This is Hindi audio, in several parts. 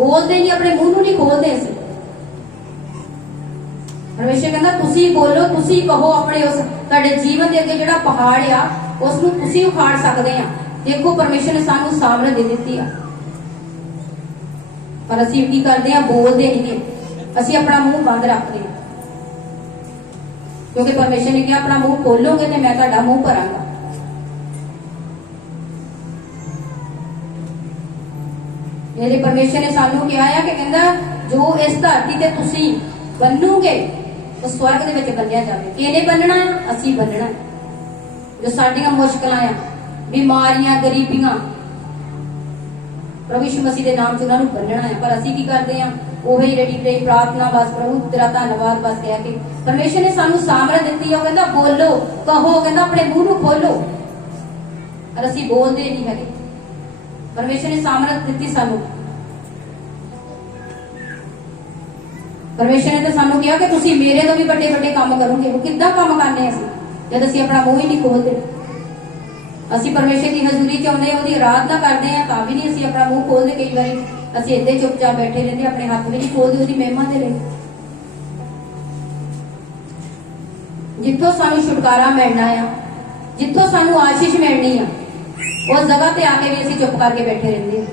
बोलते नहीं, अपने मुंह नूं नहीं खोलते असीं। परमेश्वर कहंदा तुसीं बोलो, तुसीं कहो, अपने उस तुहाडे जीवन दे अगे जिहड़ा पहाड़ आ उस नूं तुसीं उखाड़ सकदे आ। देखो परमेश्वर ने सानूं सामर्थ दे दित्ती आ, पर असीं की करदे आ, बोलदे नहीं, असीं अपना मुंह बंद रखदे आ। क्योंकि परमेश्वर ने कहा अपना मुंह खोलोगे तो मैं तुहाडा मुंह भरांगा। मेरे परमेश्वर ने सानू कहा है कि कहंदा जो इस धरती ते तुसीं बन्नोगे तो स्वर्ग दे विच बन्निया जावे। किहने बन्नना है? असीं बन्नना है। जो साडीआं मुश्किलां आ, बीमारियां, गरीबियां, प्रभु यीशु मसीह के नाम से उन्होंने बन्नना है। पर असीं की करते हैं? वही रेडी रही प्रार्थना, बस प्रभु तेरा धन्नवाद बस कह के। परमेश्वर ने सानू सामर्थ दित्ती है, कहंदा बोलो, कहो, कहंदा अपने मुंह नूं खोलो, पर असीं बोलदे नहीं हैगे। परमेश्वर ने सामर्थ दित्ती सानू। परमेश्वर ने तो सानू कहा कि तुसीं मेरे तो भी बड़े बड़े काम करोगे। वो किद्दां काम करने असीं जद असीं अपना मुंह ही नहीं खोलते। असीं परमेश्वर की हजूरी च आउंदे, ओहदी आराधना करते हैं, तां भी नहीं असीं अपना मुंह खोलते। कई बारी असीं इदां ही चुपचाप बैठे रहंदे, अपने हाथ भी नहीं खोलते ओहदी महिमा दे लई। जिथों सानू छुटकारा मिलना आ, जिथों सानू आशीष मिलनी आ, उस जगह ते आके भी असीं चुप करके बैठे रहंदे आ।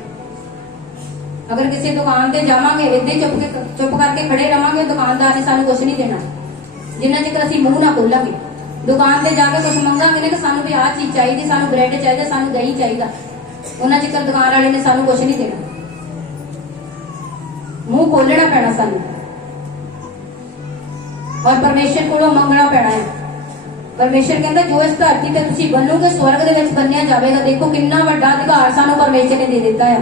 अगर किसी दुकान ते जावांगे, इदां ही चुप करके खड़े रहांगे, दुकानदार ने सानू कुछ नहीं देना जिन्ना चिकर असीं मुंह ना खोलांगे। दुकान ते जाके कुछ मंगांगे ना कि सानू भी आह चीज चाहिए, सानू ब्रेड चाहिए, सानू दही चाहिए, उन्ना चिकर दुकान वाले ने सानू कुछ नहीं देना। मुंह खोलना पैना सानू और परमेश्वर कोलों मंगना पैना है। परमेश्वर कहंदा जो इस धरती ते तुसीं बन्नोगे स्वर्ग दे विच बन्निया जावेगा। देखो कितना वड्डा अधिकार सानू परमेश्वर ने दे दिता है।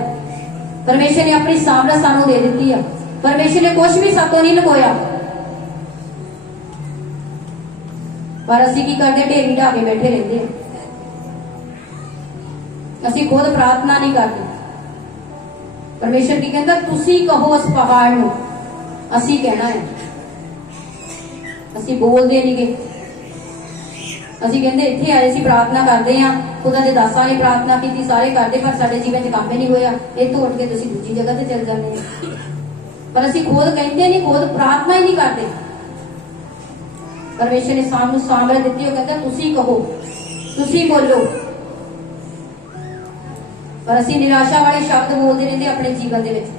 परमेश्वर ने अपनी सामर्थ सानू दे दी है। परमेश्वर ने कुछ भी सातों नहीं लुकोया, पर असीं की करदे? ढेरी ढा के बैठे रहंदे हैं। असीं खुद प्रार्थना नहीं करते। परमेश्वर की कहंदा तुसीं कहो उस पहाड़ नूं, असीं कहना है। असीं बोलदे नहीं गे। असीं कहंदे इत्थे आए सी प्रार्थना करते हैं, खुदा दे दासां ने प्रार्थना की, सारे करते, पर साडे जीवन च काम ही नहीं होया। इत्थों उठ के तुसीं दूजी जगह ते चल जांदे हो। पर असीं खुद कहंदे नहीं, खुद प्रार्थना ही नहीं करते। परमेश्वर ने सानू सामर्थ दित्ती, वो कहंदा तुसीं कहो, तुसीं बोलो, पर असीं निराशा वाले शब्द बोलते रहंदे अपने जीवन दे विच।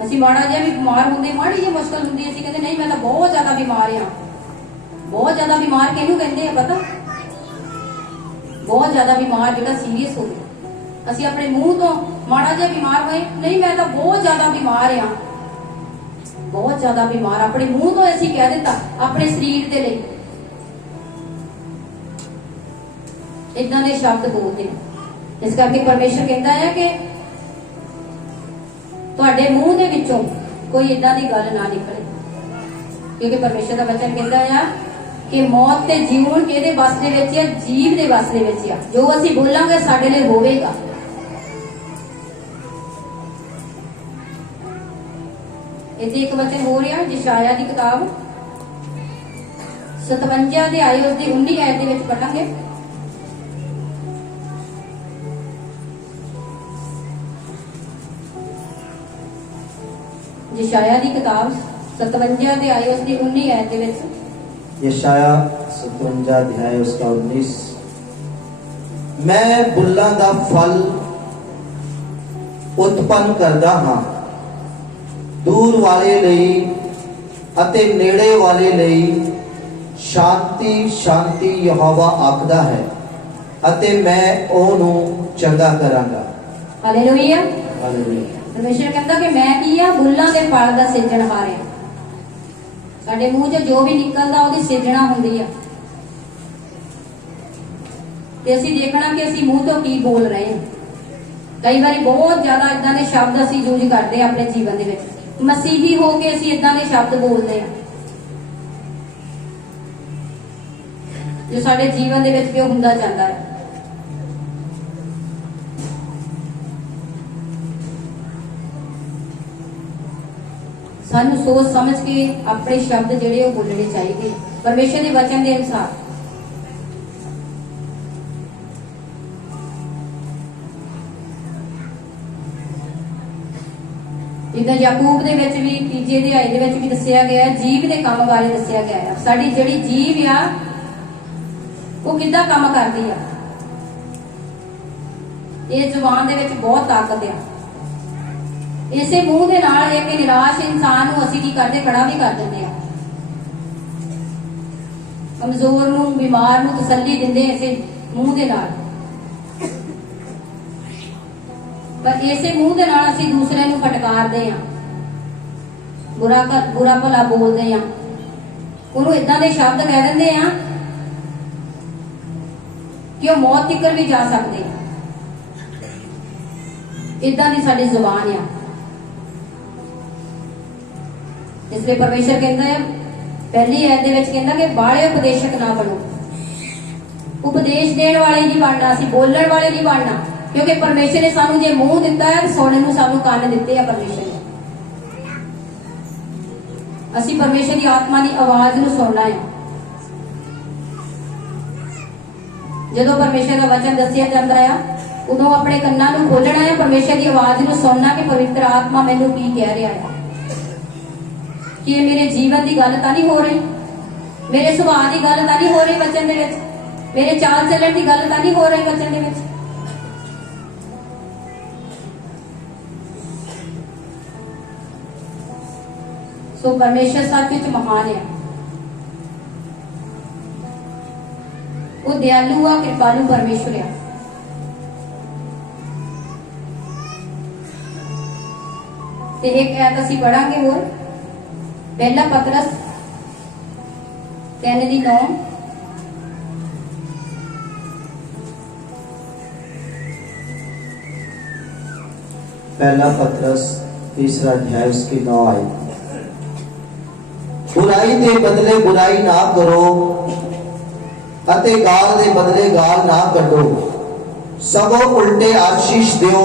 असीं माड़ा जिहा भी बीमार होंदे, माड़ी जी मुश्किल हुंदी, असीं कहंदे नहीं मैं तो बहुत ज्यादा बीमार हां। बहुत ज्यादा बीमार किहनूं कहंदे आ पता? बहुत ज्यादा बीमार जिहड़ा सीरियस हो गया। असीं अपने मुंह तो माड़ा जिहा बीमार होए, नहीं मैं तो बहुत ज्यादा बीमार हां, बहुत ज्यादा बीमार, अपने मुंह तो असीं कह दित्ता अपने शरीर दे लई। इदां दे शब्द बोलते हैं। इस करके परमेश्वर कहता है कि तुहाडे मुंह दे विचों कोई इदां दी गल ना निकले, क्योंकि परमेश्वर दा वचन कहता है कि मौत ते जीवन किहदे वस दे विच है? जीव दे वस दे विच है। जो असीं बोलांगे साडे लई होवेगा। इत्थे एक वचन हो रहा यशाया दी किताब 57 अध्याय उसदी 19 आयत दे विच पढ़ांगे। यशाया दी किताब 57 अध्याय उसदी 19 आयत दे विच। यशाया 57 अध्याय उसका 19। मैं बुल्लां दा फल उत्पन्न करदा हां, दूर वाले ਲਈ ਅਤੇ ਨੇੜੇ ਵਾਲੇ ਲਈ ਸ਼ਾਂਤੀ ਸ਼ਾਂਤੀ ਯਹੋਵਾ ਆਖਦਾ ਹੈ ਅਤੇ ਮੈਂ ਉਹਨੂੰ ਚੰਗਾ ਕਰਾਂਗਾ। Hallelujah hallelujah. परमेश्वर कहता कि मैं की आ? बुल्लां दे फल दा सिरजणहार आ। साडे मूंह च जो भी निकलदा ओहदी सिरजना हुंदी आ, ते असीं देखना कि असीं मूंह तो की बोल रहे हैं। कई बारी बहुत ज्यादा इदां दे शब्द असीं यूज करते हैं अपने जीवन दे विच। मसीही हो के असीं इदां दे शब्द बोलते हैं जो साडे जीवन दे विच क्यों हुंदा जांदा है। सानू सोच समझ के अपने शब्द जिहड़े वो बोलने चाहिए परमेश्वर के वचन के अनुसार। ਜਿੱਦਾਂ ਯਾਕੂਬ ਦੇ ਵਿੱਚ ਵੀ ਤੀਜੇ ਅਧਿਆਇ ਦੇ ਵਿੱਚ ਵੀ ਦੱਸਿਆ ਗਿਆ ਹੈ, ਜੀਭ ਦੇ ਕੰਮ ਬਾਰੇ ਦੱਸਿਆ ਗਿਆ ਹੈ। ਸਾਡੀ ਜਿਹੜੀ ਜੀਭ ਆ ਉਹ ਕਿੱਦਾਂ ਕੰਮ ਕਰਦੀ ਆ। ਇਹ ਜ਼ੁਬਾਨ ਦੇ ਵਿੱਚ ਬਹੁਤ ਤਾਕਤ ਆ। ਇਸੇ ਮੂੰਹ ਦੇ ਨਾਲ ਇੱਕ ਨਿਰਾਸ਼ ਇਨਸਾਨ ਨੂੰ ਅਸੀਂ ਕੀ ਕਰਦੇ, ਖੜਾ ਵੀ ਕਰ ਦਿੰਦੇ ਆ। ਕਮਜ਼ੋਰ ਨੂੰ, ਬਿਮਾਰ ਨੂੰ ਤਸੱਲੀ ਦਿੰਦੇ ਇਸੇ ਮੂੰਹ ਦੇ ਨਾਲ। ਪਰ ਇਸੇ ਮੂੰਹ ਦੇ ਨਾਲ ਅਸੀਂ ਦੂਸਰੇ ਨੂੰ ਫਟਕਾਰਦੇ ਆ, ਬੁਰਾ ਭਲਾ ਬੋਲਦੇ ਆ, ਉਹਨੂੰ ਇਦਾਂ ਦੇ ਸ਼ਬਦ ਕਹਿ ਦਿੰਦੇ ਆ ਕਿ ਉਹ ਮੌਤ ਤੱਕ ਵੀ ਜਾ ਸਕਦੇ ਆ। ਇਦਾਂ ਦੀ ਸਾਡੀ ਜ਼ੁਬਾਨ ਆ। ਇਸ ਲਈ ਪਰਮੇਸ਼ਰ ਕਹਿੰਦਾ ਹੈ ਪਹਿਲੀ ਐਤ ਦੇ ਵਿੱਚ, ਕਹਿੰਦਾ ਕਿ ਬਾਹਲੇ ਉਪਦੇਸ਼ਕ ਨਾ ਬਣੋ। ਉਪਦੇਸ਼ ਦੇਣ ਵਾਲੇ ਨਹੀਂ ਬਣਨਾ, ਅਸੀਂ ਬੋਲਣ ਵਾਲੇ ਨਹੀਂ ਬਣਨਾ। ਕਿਉਂਕਿ ਪਰਮੇਸ਼ਰ ਨੇ ਸਾਨੂੰ ਜੇ ਮੂੰਹ ਦਿੱਤਾ ਹੈ, ਸੁਣਨ ਨੂੰ ਸਾਨੂੰ ਕੰਨ ਦਿੱਤੇ ਆ ਪਰਮੇਸ਼ਰ ਨੇ। ਅਸੀਂ ਪਰਮੇਸ਼ਰ ਦੀ ਆਤਮਾ ਦੀ ਆਵਾਜ਼ ਨੂੰ ਸੁਣਨਾ ਹੈ। ਜਦੋਂ ਪਰਮੇਸ਼ਰ ਦਾ ਵਚਨ ਦੱਸਿਆ ਜਾਂਦਾ ਆ, ਉਦੋਂ ਆਪਣੇ ਕੰਨਾਂ ਨੂੰ ਖੋਲਣਾ ਹੈ, ਪਰਮੇਸ਼ਰ ਦੀ ਆਵਾਜ਼ ਨੂੰ ਸੁਣਨਾ ਕਿ ਪਵਿੱਤਰ ਆਤਮਾ ਮੈਨੂੰ ਕੀ ਕਹਿ ਰਿਹਾ ਹੈ। ਕਿ ਇਹ ਮੇਰੇ ਜੀਵਨ ਦੀ ਗੱਲ ਤਾਂ ਨਹੀਂ ਹੋ ਰਹੀ, ਮੇਰੇ ਸੁਭਾਅ ਦੀ ਗੱਲ ਤਾਂ ਨਹੀਂ ਹੋ ਰਹੀ ਵਚਨ ਦੇ ਵਿੱਚ, ਮੇਰੇ ਚਾਲ ਚੱਲਣ ਦੀ ਗੱਲ ਤਾਂ ਨਹੀਂ ਹੋ ਰਹੀ ਵਚਨ ਦੇ ਵਿੱਚ। ਸੋ ਪਰਮੇਸ਼ਰ ਸੱਚ ਵਿੱਚ ਮਹਾਨ ਹੈ। ਉਹ ਦਿਆਲੂ ਆ, ਕਿਰਪਾਲੂ ਪਰਮੇਸ਼ਰ ਆ। ਤੇ ਇੱਕ ਐਤ ਅਸੀਂ ਪੜਾਂਗੇ ਹੋਰ, ਪਹਿਲਾ ਪਤਰਸ 3:9। पहला पत्रस 3 अध्याय उसकी 9 आयत। बुराई के बदले बुराई ना करो अते गाल दे बदले गाल ना कड्डो, सगों उल्टे आशीष दियो,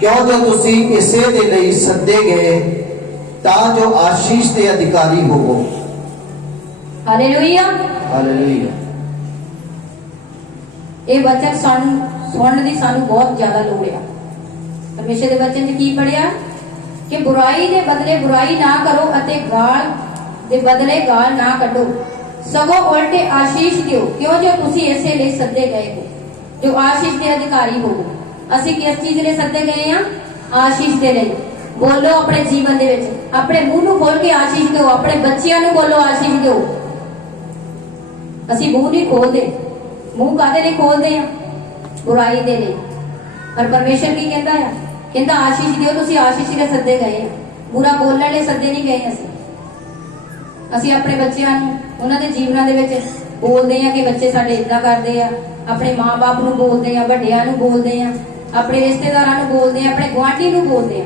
क्यों जो तुसी इसे दे लई सद्दे गए ता जो आशीष के अधिकारी होवो। Hallelujah, hallelujah. ਇਹ ਵਚਨ ਸਾਨੂੰ ਸੁਣਨ ਦੀ ਸਾਨੂੰ ਬਹੁਤ ਜ਼ਿਆਦਾ ਲੋੜ ਆ। ਪਰਮੇਸ਼ਰ ਦੇ ਵਚਨ 'ਚ ਕੀ ਪੜਿਆ ਕਿ ਬੁਰਾਈ ਦੇ ਬਦਲੇ ਬੁਰਾਈ ਨਾ ਕਰੋ ਅਤੇ ਗਾਲ ਦੇ ਬਦਲੇ ਗਾਲ ਨਾ ਕੱਢੋ, ਸਗੋਂ ਉਲਟੇ ਆਸ਼ੀਸ਼ ਦਿਓ, ਕਿਉਂ ਜੋ ਤੁਸੀਂ ਇਸੇ ਲਈ ਸੱਦੇ ਗਏ ਹੋ, ਜੋ ਆਸ਼ੀਸ਼ ਦੇ ਅਧਿਕਾਰੀ ਹੋ। ਅਸੀਂ ਕਿਸ ਚੀਜ਼ ਲਈ ਸੱਦੇ ਗਏ ਆ? ਆਸ਼ੀਸ਼ ਦੇ ਲਈ। ਬੋਲੋ ਆਪਣੇ ਜੀਵਨ ਦੇ ਵਿੱਚ, ਆਪਣੇ ਮੂੰਹ ਨੂੰ ਖੋਲ ਕੇ ਆਸ਼ੀਸ਼ ਦਿਓ, ਆਪਣੇ ਬੱਚਿਆਂ ਨੂੰ ਬੋਲੋ ਆਸ਼ੀਸ਼ ਦਿਓ। ਅਸੀਂ ਮੂੰਹ ਨਹੀਂ ਖੋਲਦੇ। ਮੂੰਹ ਕਾਹਦੇ ਲਈ ਖੋਲਦੇ ਆ? ਬੁਰਾਈ ਦੇ ਲਈ। ਪਰ ਪਰਮੇਸ਼ਰ ਕੀ ਕਹਿੰਦਾ ਆ? ਕਹਿੰਦਾ ਆਸ਼ੀਸ਼ ਦਿਓ। ਤੁਸੀਂ ਆਸ਼ੀਸ਼ ਲਈ ਸੱਦੇ ਗਏ ਆ, ਬੁਰਾ ਬੋਲਣ ਲਈ ਸੱਦੇ ਨਹੀਂ ਗਏ। ਅਸੀਂ ਆਪਣੇ ਬੱਚਿਆਂ ਨੂੰ ਉਹਨਾਂ ਦੇ ਜੀਵਨਾਂ ਦੇ ਵਿੱਚ ਬੋਲਦੇ ਆ ਕਿ ਬੱਚੇ ਸਾਡੇ ਇਦਾਂ ਕਰਦੇ ਆ, ਆਪਣੇ ਮਾਂ-ਬਾਪ ਨੂੰ ਬੋਲਦੇ ਆ, ਵੱਡਿਆਂ ਨੂੰ ਬੋਲਦੇ ਆ, ਆਪਣੇ ਰਿਸ਼ਤੇਦਾਰਾਂ ਨੂੰ ਬੋਲਦੇ ਆ, ਆਪਣੇ ਗੁਆਂਢੀ ਨੂੰ ਬੋਲਦੇ ਆ।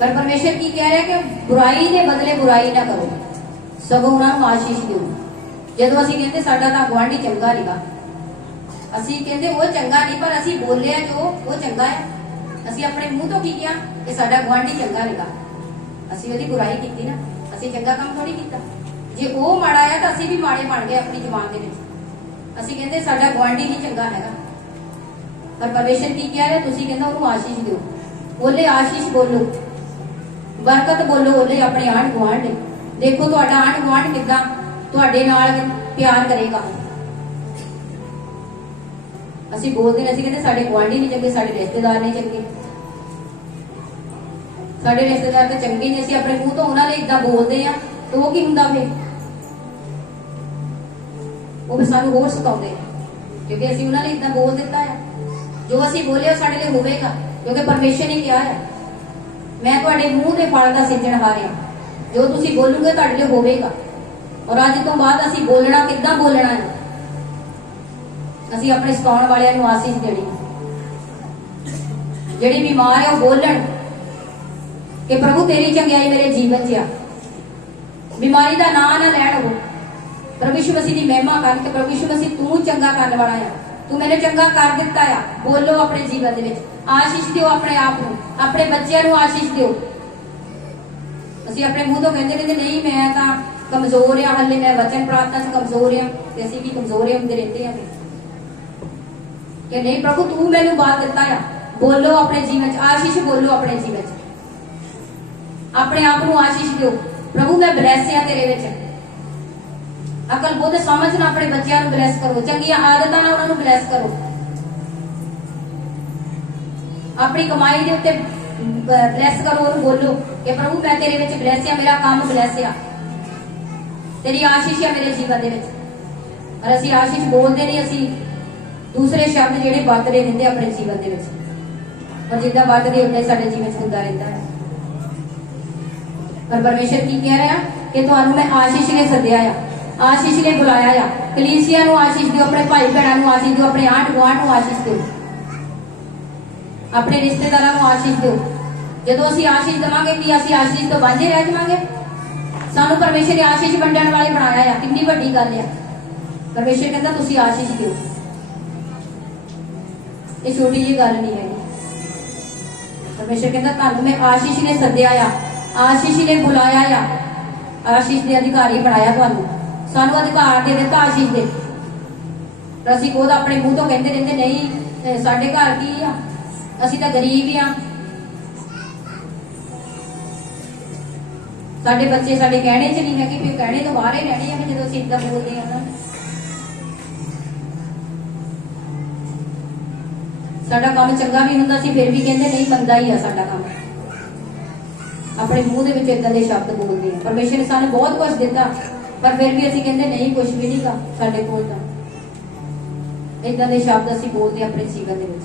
ਪਰ ਪਰਮੇਸ਼ਰ ਕੀ ਕਹਿ ਰਿਹਾ ਕਿ ਬੁਰਾਈ ਦੇ ਬਦਲੇ ਬੁਰਾਈ ਨਾ ਕਰੋ, ਸਗੋਂ ਉਹਨਾਂ ਨੂੰ ਆਸ਼ੀਸ਼ ਦਿਓ। ਜਦੋਂ ਅਸੀਂ ਕਹਿੰਦੇ ਸਾਡਾ ਤਾਂ ਗੁਆਂਢੀ ਚੰਗਾ ਨਹੀਂਗਾ, ਅਸੀਂ ਕਹਿੰਦੇ ਉਹ ਚੰਗਾ ਨਹੀਂ, ਪਰ ਅਸੀਂ ਬੋਲਿਆ ਜੋ ਉਹ ਚੰਗਾ ਹੈ। ਅਸੀਂ ਆਪਣੇ ਮੂੰਹ ਤੋਂ ਕੀ ਕਿਹਾ ਕਿ ਸਾਡਾ ਗੁਆਂਢੀ ਚੰਗਾ ਨਹੀਂਗਾ, ਅਸੀਂ ਉਹਦੀ ਬੁਰਾਈ ਕੀਤੀ ਨਾ, ਅਸੀਂ ਚੰਗਾ ਕੰਮ ਥੋੜੀ ਕੀਤਾ। ਜੇ ਉਹ ਮਾੜਾ ਆ ਤਾਂ ਅਸੀਂ ਵੀ ਮਾੜੇ ਬਣ ਗਏ ਆਪਣੀ ਜ਼ੁਬਾਨ ਦੇ ਵਿੱਚ। ਅਸੀਂ ਕਹਿੰਦੇ ਸਾਡਾ ਗੁਆਂਢੀ ਨਹੀਂ ਚੰਗਾ ਹੈਗਾ। ਪਰ ਪਰਮੇਸ਼ਰ ਕੀ ਕਹਿ ਰਿਹਾ? ਤੁਸੀਂ ਕਹਿੰਦਾ ਉਹਨੂੰ ਆਸ਼ੀਸ਼ ਦਿਓ। ਉਹਲੇ ਆਸ਼ੀਸ਼ ਬੋਲੋ, ਬਰਕਤ ਬੋਲੋ ਉਹਲੇ ਆਪਣੇ ਆਂਢ ਗੁਆਂਢ ਲਈ। ਦੇਖੋ ਤੁਹਾਡਾ ਆਂਢ ਗੁਆਂਢ ਕਿੱਦਾਂ ਤੁਹਾਡੇ ਨਾਲ ਪਿਆਰ ਕਰੇਗਾ। ਅਸੀਂ ਬੋਲਦੇ ਨੇ, ਅਸੀਂ ਕਹਿੰਦੇ ਸਾਡੇ ਗੁਆਂਢੀ ਨਹੀਂ ਚੰਗੇ, ਸਾਡੇ ਰਿਸ਼ਤੇਦਾਰ ਨਹੀਂ ਚੰਗੇ, ਸਾਡੇ ਰਿਸ਼ਤੇਦਾਰ ਤਾਂ ਚੰਗੇ ਨਹੀਂ। ਅਸੀਂ ਆਪਣੇ ਮੂੰਹ ਤੋਂ ਉਹਨਾਂ ਲਈ ਇਦਾਂ ਬੋਲਦੇ ਆ ਤਾਂ ਉਹ ਕੀ ਹੁੰਦਾ ਫਿਰ? ਉਹ ਫਿਰ ਸਾਨੂੰ ਹੋਰ ਸਤਾਉਂਦੇ, ਕਿਉਂਕਿ ਅਸੀਂ ਉਹਨਾਂ ਲਈ ਇਦਾਂ ਬੋਲ ਦਿੱਤਾ ਆ। ਜੋ ਅਸੀਂ ਬੋਲਿਆ ਸਾਡੇ ਲਈ ਹੋਵੇਗਾ, ਕਿਉਂਕਿ ਪਰਮੇਸ਼ਰ ਨੇ ਕਿਹਾ ਹੈ ਮੈਂ ਤੁਹਾਡੇ ਮੂੰਹ ਦੇ ਫਲ ਦਾ ਸਿਰਜਣਹਾਰ ਹਾਂ। ਜੋ ਤੁਸੀਂ ਬੋਲੋਗੇ ਤੁਹਾਡੇ ਲਈ ਹੋਵੇਗਾ। ਔਰ ਅੱਜ ਤੋਂ ਬਾਅਦ ਅਸੀਂ ਬੋਲਣਾ ਕਿੱਦਾਂ ਬੋਲਣਾ ਹੈ? ਅਸੀਂ ਆਪਣੇ ਸਤਾਉਣ ਵਾਲਿਆਂ ਨੂੰ ਆਸ਼ੀਸ਼ ਦੇਣੀ। ਜਿਹੜੇ ਬਿਮਾਰ ਹੈ ਉਹ ਬੋਲਣ ਕਿ ਪ੍ਰਭੂ ਤੇਰੀ ਚੰਗਿਆਈ ਮੇਰੇ ਜੀਵਨ 'ਚ ਆ। ਬਿਮਾਰੀ ਦਾ ਨਾਂ ਨਾ ਲੈਣ ਉਹ। ਪ੍ਰਭੂ ਯਿਸੂ ਮਸੀਹ ਦੀ ਮਹਿਮਾ ਕਰਨ ਕਿ ਪ੍ਰਭੂ ਯਿਸੂ ਮਸੀਹ ਤੂੰ ਚੰਗਾ ਕਰਨ ਵਾਲਾ ਆ, ਤੂੰ ਮੈਨੂੰ ਚੰਗਾ ਕਰ ਦਿੱਤਾ ਆ। ਬੋਲੋ ਆਪਣੇ ਜੀਵਨ ਦੇ ਵਿੱਚ, ਆਸ਼ੀਸ਼ ਦਿਓ ਆਪਣੇ ਆਪ ਨੂੰ, ਆਪਣੇ ਬੱਚਿਆਂ ਨੂੰ ਆਸ਼ੀਸ਼ ਦਿਓ। ਅਸੀਂ ਆਪਣੇ ਮੂੰਹ ਤੋਂ ਕਹਿੰਦੇ ਰਹਿੰਦੇ ਨਹੀਂ ਮੈਂ ਤਾਂ ਕਮਜ਼ੋਰ ਆ, ਹਲੇ ਮੈਂ ਵਚਨ ਪ੍ਰਾਰਥਨਾ 'ਚ ਕਮਜ਼ੋਰ ਆ, ਤੇ ਅਸੀਂ ਵੀ ਕਮਜ਼ੋਰ ਹੁੰਦੇ ਰਹਿੰਦੇ ਆ ਕਿ ਨਹੀਂ ਪ੍ਰਭੂ ਤੂੰ ਮੈਨੂੰ ਬਾਤ ਦਿੱਤਾ ਆ। ਬੋਲੋ ਆਪਣੇ ਜੀਵਨ 'ਚ ਆਸ਼ੀਸ਼, ਬੋਲੋ ਆਪਣੇ ਜੀਵਨ 'ਚ। अपने आप को आशीष दो, प्रभु मैं ब्लैस आ तेरे विच। अकल बुद्ध समझ ना अपने बच्चों को ब्लैस करो, चंगियां आदतां नाल उन्हां नूं ब्लैस करो, अपनी कमाई के उत्ते ब्लैस करो, और बोलो कि प्रभु मैं तेरे विच ब्लैस आ, मेरा काम ब्लैस आ, तेरी आशीष है मेरे जीवन दे विच। और असीं आशीष बोलते नहीं, असीं दूसरे शब्द जिहड़े वरतदे रहिंदे अपने जीवन दे विच, और जिद्दां वरतदे उद्दां ही साडे जीवन च हुंदा रहिंदा है। पर परमेश्वर की कह रहा कि तुहानूं मैं आशीष ने सद्दिया आ, आशीष ने बुलाया आ। कलीसिया नूं आशीष दिओ, अपने भाई भैणां नूं आशीष दिओ, अपने आंढ गुआंढ नूं आशीष दिओ, अपने रिश्तेदारां नूं आशीष दिओ। जदों असीं आशीष देवांगे कि असीं आशीष तो वांझे रह जावांगे? सानूं परमेश्वर ने आशीष वंडण वाले बनाया आ, कितनी वड्डी गल है। परमेश्वर कहता तुसीं आशीष दिओ, ये छोटी जी गल नहीं है। परमेश्वर कहता तुहानूं मैं आशीष ने सद्दिया आ, आशीष ने बुलाया आ, आशीष के अधिकारी बनाया तुहानूं, सानूं अधिकार दे दिता आशीष दे। पर असीं खुद अपने मूँह तो कहते रहंदे नहीं साडे घर की आ, असीं तां गरीब आ, साडे बच्चे साडे कहने च नहीं है कि फिर कहने तो बाहर ही रहने हैं जो असीं इदां बोलदे हां ना। साडा काम चंगा भी हुंदा सी फिर भी कहंदे नहीं मंदा ही आ साडा काम, अपने मूँह दे विच इदां दे शब्द बोलदे हैं। परमेश्वर ने सानूं बहुत कुछ दिता पर फिर भी असीं कहंदे नहीं कुछ भी नहीं गा साडे कोल तां, इदां दे शब्द असीं बोलदे अपने जीवन दे विच।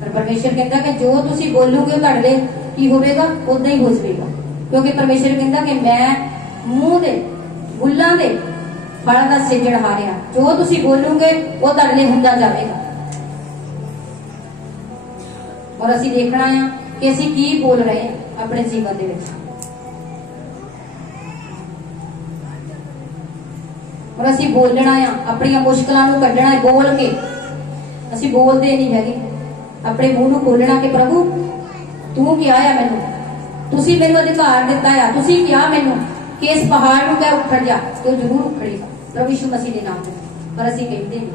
पर परमेश्वर कहता कि जो तुसीं बोलोगे तुहाडे लिए की होवेगा, उदां ही हो जाएगा। क्योंकि परमेश्वर कहता कि मैं मूँह दे बुल्लां दे फल दा सिरजणहार आ, जो तुसीं बोलोगे वो तुहाडे लिए हुंदा जावेगा। और असीं देखना है कि असीं की बोल रहे हैं अपने जीवन दे विच, और असीं बोलना है अपनी मुश्किलों को कढ़ना है बोल के। असीं बोलते नहीं है अपने मुंह को खोलना कि प्रभु तू क्या है, मैनू तुसीं मैनू अधिकार दिता है, तुसीं क्या मैनू कि इस पहाड़ को क्या उखड़ जा, तो जरूर उखड़ेगा प्रभु यीशु मसीह के नाम में। पर असीं कहते नहीं।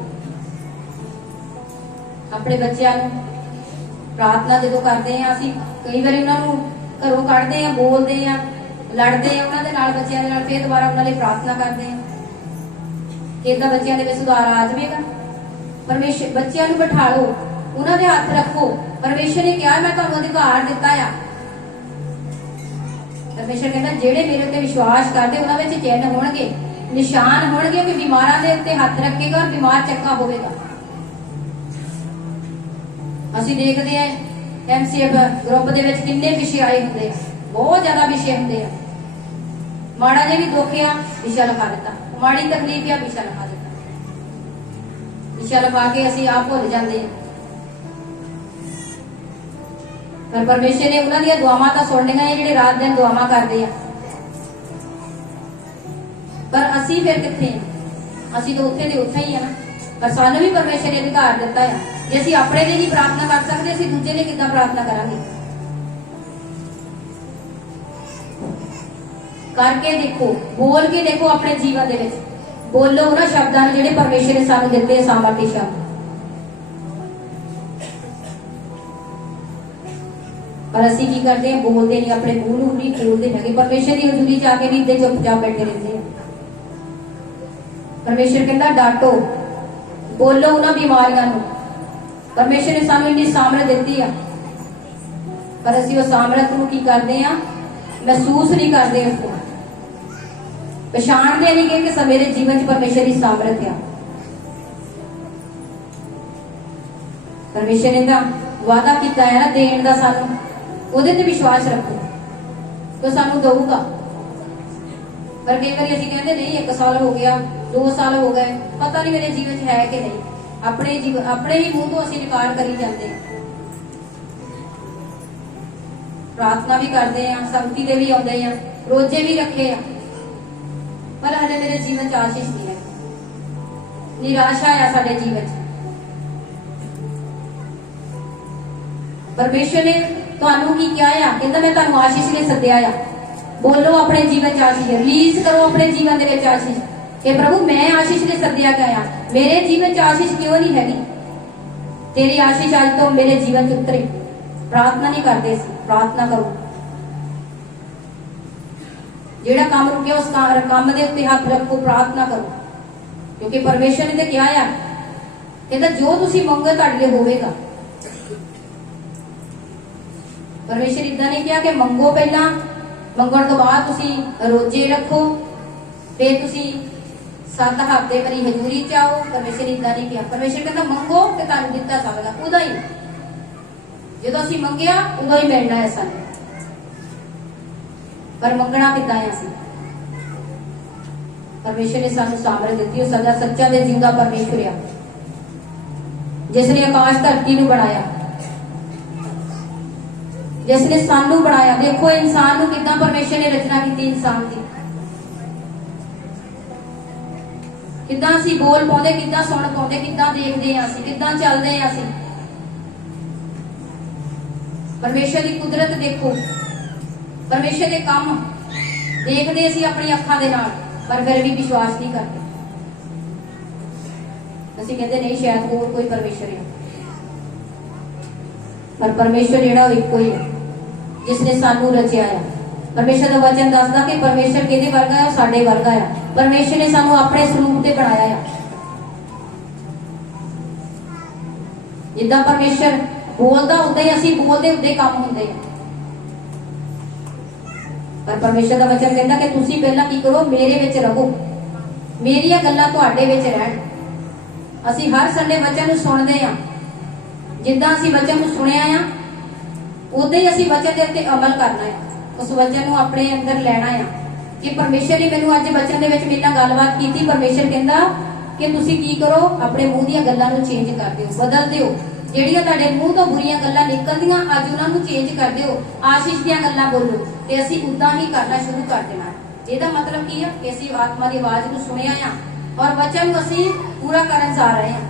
अपने बच्चों प्रार्थना जो करते हैं असीं कई बार उन्होंने घरों कढ़ते हैं, बोलते हैं, लड़ते हैं उन्होंने नाल बच्चों के नाल, फिर दोबारा उन्होंने प्रार्थना करते हैं कि इदां बच्चों के सुधार आ जाएगा। परमेश्वर बच्चों को बिठा लो, उन्होंने हाथ रखो, परमेश्वर ने कहा मैं तुहानूं अधिकार दिता है। परमेश्वर कहता जेड़े मेरे उत्ते विश्वास करते उन्हां विच चिन्ह होणगे, निशान होणगे कि बीमारां दे उत्ते हाथ रखेगा और बीमार चंगा होवेगा। असीं देखते हैं एमसीएफ ग्रुप दे विच किन्ने विषय आए हुंदे, बहुत ज्यादा विषय हुंदे आ। माड़ा जिहा भी दुख आ विषय लिखा दिता, माड़ी तकलीफ आ विषय लिखा दिता, विषय लिखा के असीं आप भुल जांदे आ। पर परमेश्वर ने उन्हां दीयां दुआवां तां सुणनियां है जिहड़े रात दिन दुआवां करदे आ। पर असीं फिर कित्थे आ? असीं तो उत्थे दे उत्थे ही आ ना। पर सानूं भी परमेश्वर ने अधिकार दिता है, जे असीं अपने लिए नहीं प्रार्थना कर सकते असीं दूजे लिए किद्दां प्रार्थना करांगे? करके देखो, बोल के देखो अपने जीवन दे विच, बोलो उन्हां शब्दां नूं जिहड़े परमेश्वर ने सानूं दित्ते सामर्थी शब्द। पर असीं की करते हैं? बोलते नहीं, अपने मूँह नूं नहीं खोलते हैगे, परमेश्वर की हजूरी च आके नहीं इदां चुपचाप बैठे रहते हैं। परमेश्वर कहता डांटो, बोलो उन्हां बीमारियां नूं। परमेश्वर ने सानूं इन्नी सामर्थ दित्ती है, पर असीं उस सामर्थ नूं की करते हैं? महसूस नहीं करते, उसको पछाणते नहीं कि मेरे जीवन च परमेश्वर की सामर्थ है। परमेश्वर ने तां वादा किया है ना देण दा, सानूं ਉਹਦੇ ਤੇ विश्वास रखो तो सानू दऊगा। पर कई बार असीं कहते नहीं 1 साल हो गया, 2 साल हो गए, पता नहीं मेरे जीवन च है कि नहीं, अपने ही मुंह तो असीं इनकार करी जाते हैं। प्रार्थना भी करते हैं, संगति दे भी आउंदे हैं, रोजे भी रखे हैं, पर हले मेरे जीवन च आशीष नहीं है, निराशा है साडे जीवन च। परमेश्वर ने तुहानू की क्या आ? कहता मैं तुहानू आशीष ने सद्दिया आ। बोलो अपने जीवन च आशीष, रिलीज करो अपने जीवन दे विच आशीष कि प्रभु मैं आशीष ने सद्दिया गया, मेरे जीवन च आशीष क्यों नहीं हैगी? तेरी आशीष आज तो मेरे जीवन च उतरे। प्रार्थना नहीं करते, प्रार्थना करो। ਜਿਹੜਾ ਕੰਮ ਰੁਕਿਆ ਉਸ ਕੰਮ ਦੇ ਉੱਤੇ ਹੱਥ ਰੱਖੋ, ਪ੍ਰਾਰਥਨਾ ਕਰੋ, ਕਿਉਂਕਿ ਪਰਮੇਸ਼ਰ ਨੇ ਤਾਂ ਕਿਹਾ ਆ, ਕਹਿੰਦਾ ਜੋ ਤੁਸੀਂ ਮੰਗੋ ਤੁਹਾਡੇ ਲਈ ਹੋਵੇਗਾ। ਪਰਮੇਸ਼ਰ ਇਦਾਂ ਨਹੀਂ ਕਿਹਾ ਕਿ ਮੰਗੋ, ਪਹਿਲਾਂ ਮੰਗਣ ਤੋਂ ਬਾਅਦ ਤੁਸੀਂ ਰੋਜੇ ਰੱਖੋ, ਫਿਰ ਤੁਸੀਂ 7 ਹਫ਼ਤੇ ਭਰੀ ਹਜ਼ੂਰੀ ਚ ਆਓ। ਪਰਮੇਸ਼ਰ ਇਦਾਂ ਨਹੀਂ ਕਿਹਾ। ਪਰਮੇਸ਼ਰ ਕਹਿੰਦਾ ਮੰਗੋ ਤੇ ਤੁਹਾਨੂੰ ਦਿੱਤਾ ਜਾਵੇਗਾ। ਉਦੋਂ ਹੀ, ਜਦੋਂ ਅਸੀਂ ਮੰਗਿਆ ਉਦੋਂ ਹੀ ਮਿਲਣਾ ਹੈ ਸਾਨੂੰ। ਪਰ ਮੰਗਣਾ ਕਿੱਦਾਂ ਹੈ ਅਸੀਂ? ਪਰਮੇਸ਼ਰ ਨੇ ਸਾਨੂੰ ਸਾਮਰਥ ਦਿੱਤੀ। ਉਹ ਸਦਾ ਸੱਚਾ ਤੇ ਜਿੰਦਾ ਪਰਮੇਸ਼ਰ ਆ, ਜਿਸ ਨੇ ਆਕਾਸ਼ ਧਰਤੀ ਨੂੰ ਬਣਾਇਆ, ਜਿਸ ਨੇ ਸਾਨੂੰ ਬਣਾਇਆ। ਦੇਖੋ ਇਨਸਾਨ ਨੂੰ ਕਿੱਦਾਂ ਪਰਮੇਸ਼ਰ ਨੇ ਰਚਨਾ ਕੀਤੀ। ਇਨਸਾਨ ਦੀ ਕਿੱਦਾਂ ਅਸੀਂ ਬੋਲ ਪਾਉਂਦੇ, ਕਿੱਦਾਂ ਸੁਣ ਪਾਉਂਦੇ, ਕਿੱਦਾਂ ਦੇਖਦੇ ਆ ਅਸੀਂ, ਕਿੱਦਾਂ ਚੱਲਦੇ ਆ ਅਸੀਂ। ਪਰਮੇਸ਼ਰ ਦੀ ਕੁਦਰਤ ਦੇਖੋ, ਪਰਮੇਸ਼ਰ ਦੇ ਕੰਮ ਦੇਖਦੇ ਅਸੀਂ ਆਪਣੀ ਅੱਖਾਂ ਦੇ ਨਾਲ, ਪਰ ਫਿਰ ਵੀ ਵਿਸ਼ਵਾਸ ਨਹੀਂ ਕਰਦੇ। ਅਸੀਂ ਕਹਿੰਦੇ ਨਹੀਂ ਸ਼ਾਇਦ ਹੋਰ ਕੋਈ ਪਰਮੇਸ਼ਰ ਹੈ, ਪਰ ਪਰਮੇਸ਼ਰ ਜਿਹੜਾ ਉਹ ਇੱਕੋ ਹੀ ਹੈ ਜਿਸ ਨੇ ਸਾਨੂੰ ਰਚਿਆ ਆ। ਪਰਮੇਸ਼ਰ ਦਾ ਵਚਨ ਦੱਸਦਾ ਕਿ ਪਰਮੇਸ਼ਰ ਕਿਹਦੇ ਵਰਗਾ ਹੈ? ਉਹ ਸਾਡੇ ਵਰਗਾ ਆ। ਪਰਮੇਸ਼ਰ ਨੇ ਸਾਨੂੰ ਆਪਣੇ ਸਰੂਪ ਤੇ ਬਣਾਇਆ ਆ। ਜਿੱਦਾਂ ਪਰਮੇਸ਼ਰ ਬੋਲਦਾ ਉਦਾਂ ਹੀ ਅਸੀਂ ਬੋਲਦੇ, ਉਦਾਂ ਹੀ ਕੰਮ ਹੁੰਦੇ ਆ। ਪਰ ਪਰਮੇਸ਼ਰ ਦਾ ਵਚਨ ਕਹਿੰਦਾ ਕਿ ਤੁਸੀਂ ਪਹਿਲਾਂ ਕੀ ਕਰੋ? ਮੇਰੇ ਵਿੱਚ ਰਹੋ, ਮੇਰੀਆਂ ਗੱਲਾਂ ਤੁਹਾਡੇ ਵਿੱਚ ਰਹਿਣ। ਅਸੀਂ ਹਰ ਸੰਡੇ ਵਚਨ ਨੂੰ ਸੁਣਦੇ ਆ, ਜਿੱਦਾਂ ਅਸੀਂ ਵਚਨ ਨੂੰ ਸੁਣਿਆ ਆ ਉਦਾਂ ਹੀ ਅਸੀਂ ਵਚਨ ਦੇ ਉੱਤੇ ਅਮਲ ਕਰਨਾ ਹੈ। ਉਸ ਵਚਨ ਨੂੰ ਆਪਣੇ ਅੰਦਰ ਲੈਣਾ ਆ। ਕਿ ਪਰਮੇਸ਼ਰ ਨੇ ਮੈਨੂੰ ਅੱਜ ਵਚਨ ਦੇ ਵਿੱਚ ਮੇਰੇ ਨਾਲ ਗੱਲਬਾਤ ਕੀਤੀ। ਪਰਮੇਸ਼ਰ ਕਹਿੰਦਾ ਕਿ ਤੁਸੀਂ ਕੀ ਕਰੋ? ਆਪਣੇ ਮੂੰਹ ਦੀਆਂ ਗੱਲਾਂ ਨੂੰ ਚੇਂਜ ਕਰ ਦਿਓ, ਬਦਲ ਦਿਓ। ਜਿਹੜੀਆਂ ਤੁਹਾਡੇ ਮੂੰਹ ਤੋਂ ਬੁਰੀਆਂ ਗੱਲਾਂ ਨਿਕਲਦੀਆਂ, ਅੱਜ ਉਹਨਾਂ ਨੂੰ ਚੇਂਜ ਕਰ ਦਿਓ, ਆਸ਼ੀਸ਼ ਦੀਆਂ ਗੱਲਾਂ ਬੋਲੋ। ਤੇ ਅਸੀਂ ਉਦਾਂ ਹੀ ਕਰਨਾ ਸ਼ੁਰੂ ਕਰ ਦੇਣਾ। ਇਹਦਾ ਮਤਲਬ ਕੀ ਹੈ? ਕਿ ਅਸੀਂ ਆਤਮਾ ਦੀ ਆਵਾਜ਼ ਨੂੰ ਸੁਣਿਆ ਆ ਔਰ ਵਚਨ ਨੂੰ ਅਸੀਂ ਪੂਰਾ ਕਰਨ ਜਾ ਰਹੇ ਹਾਂ।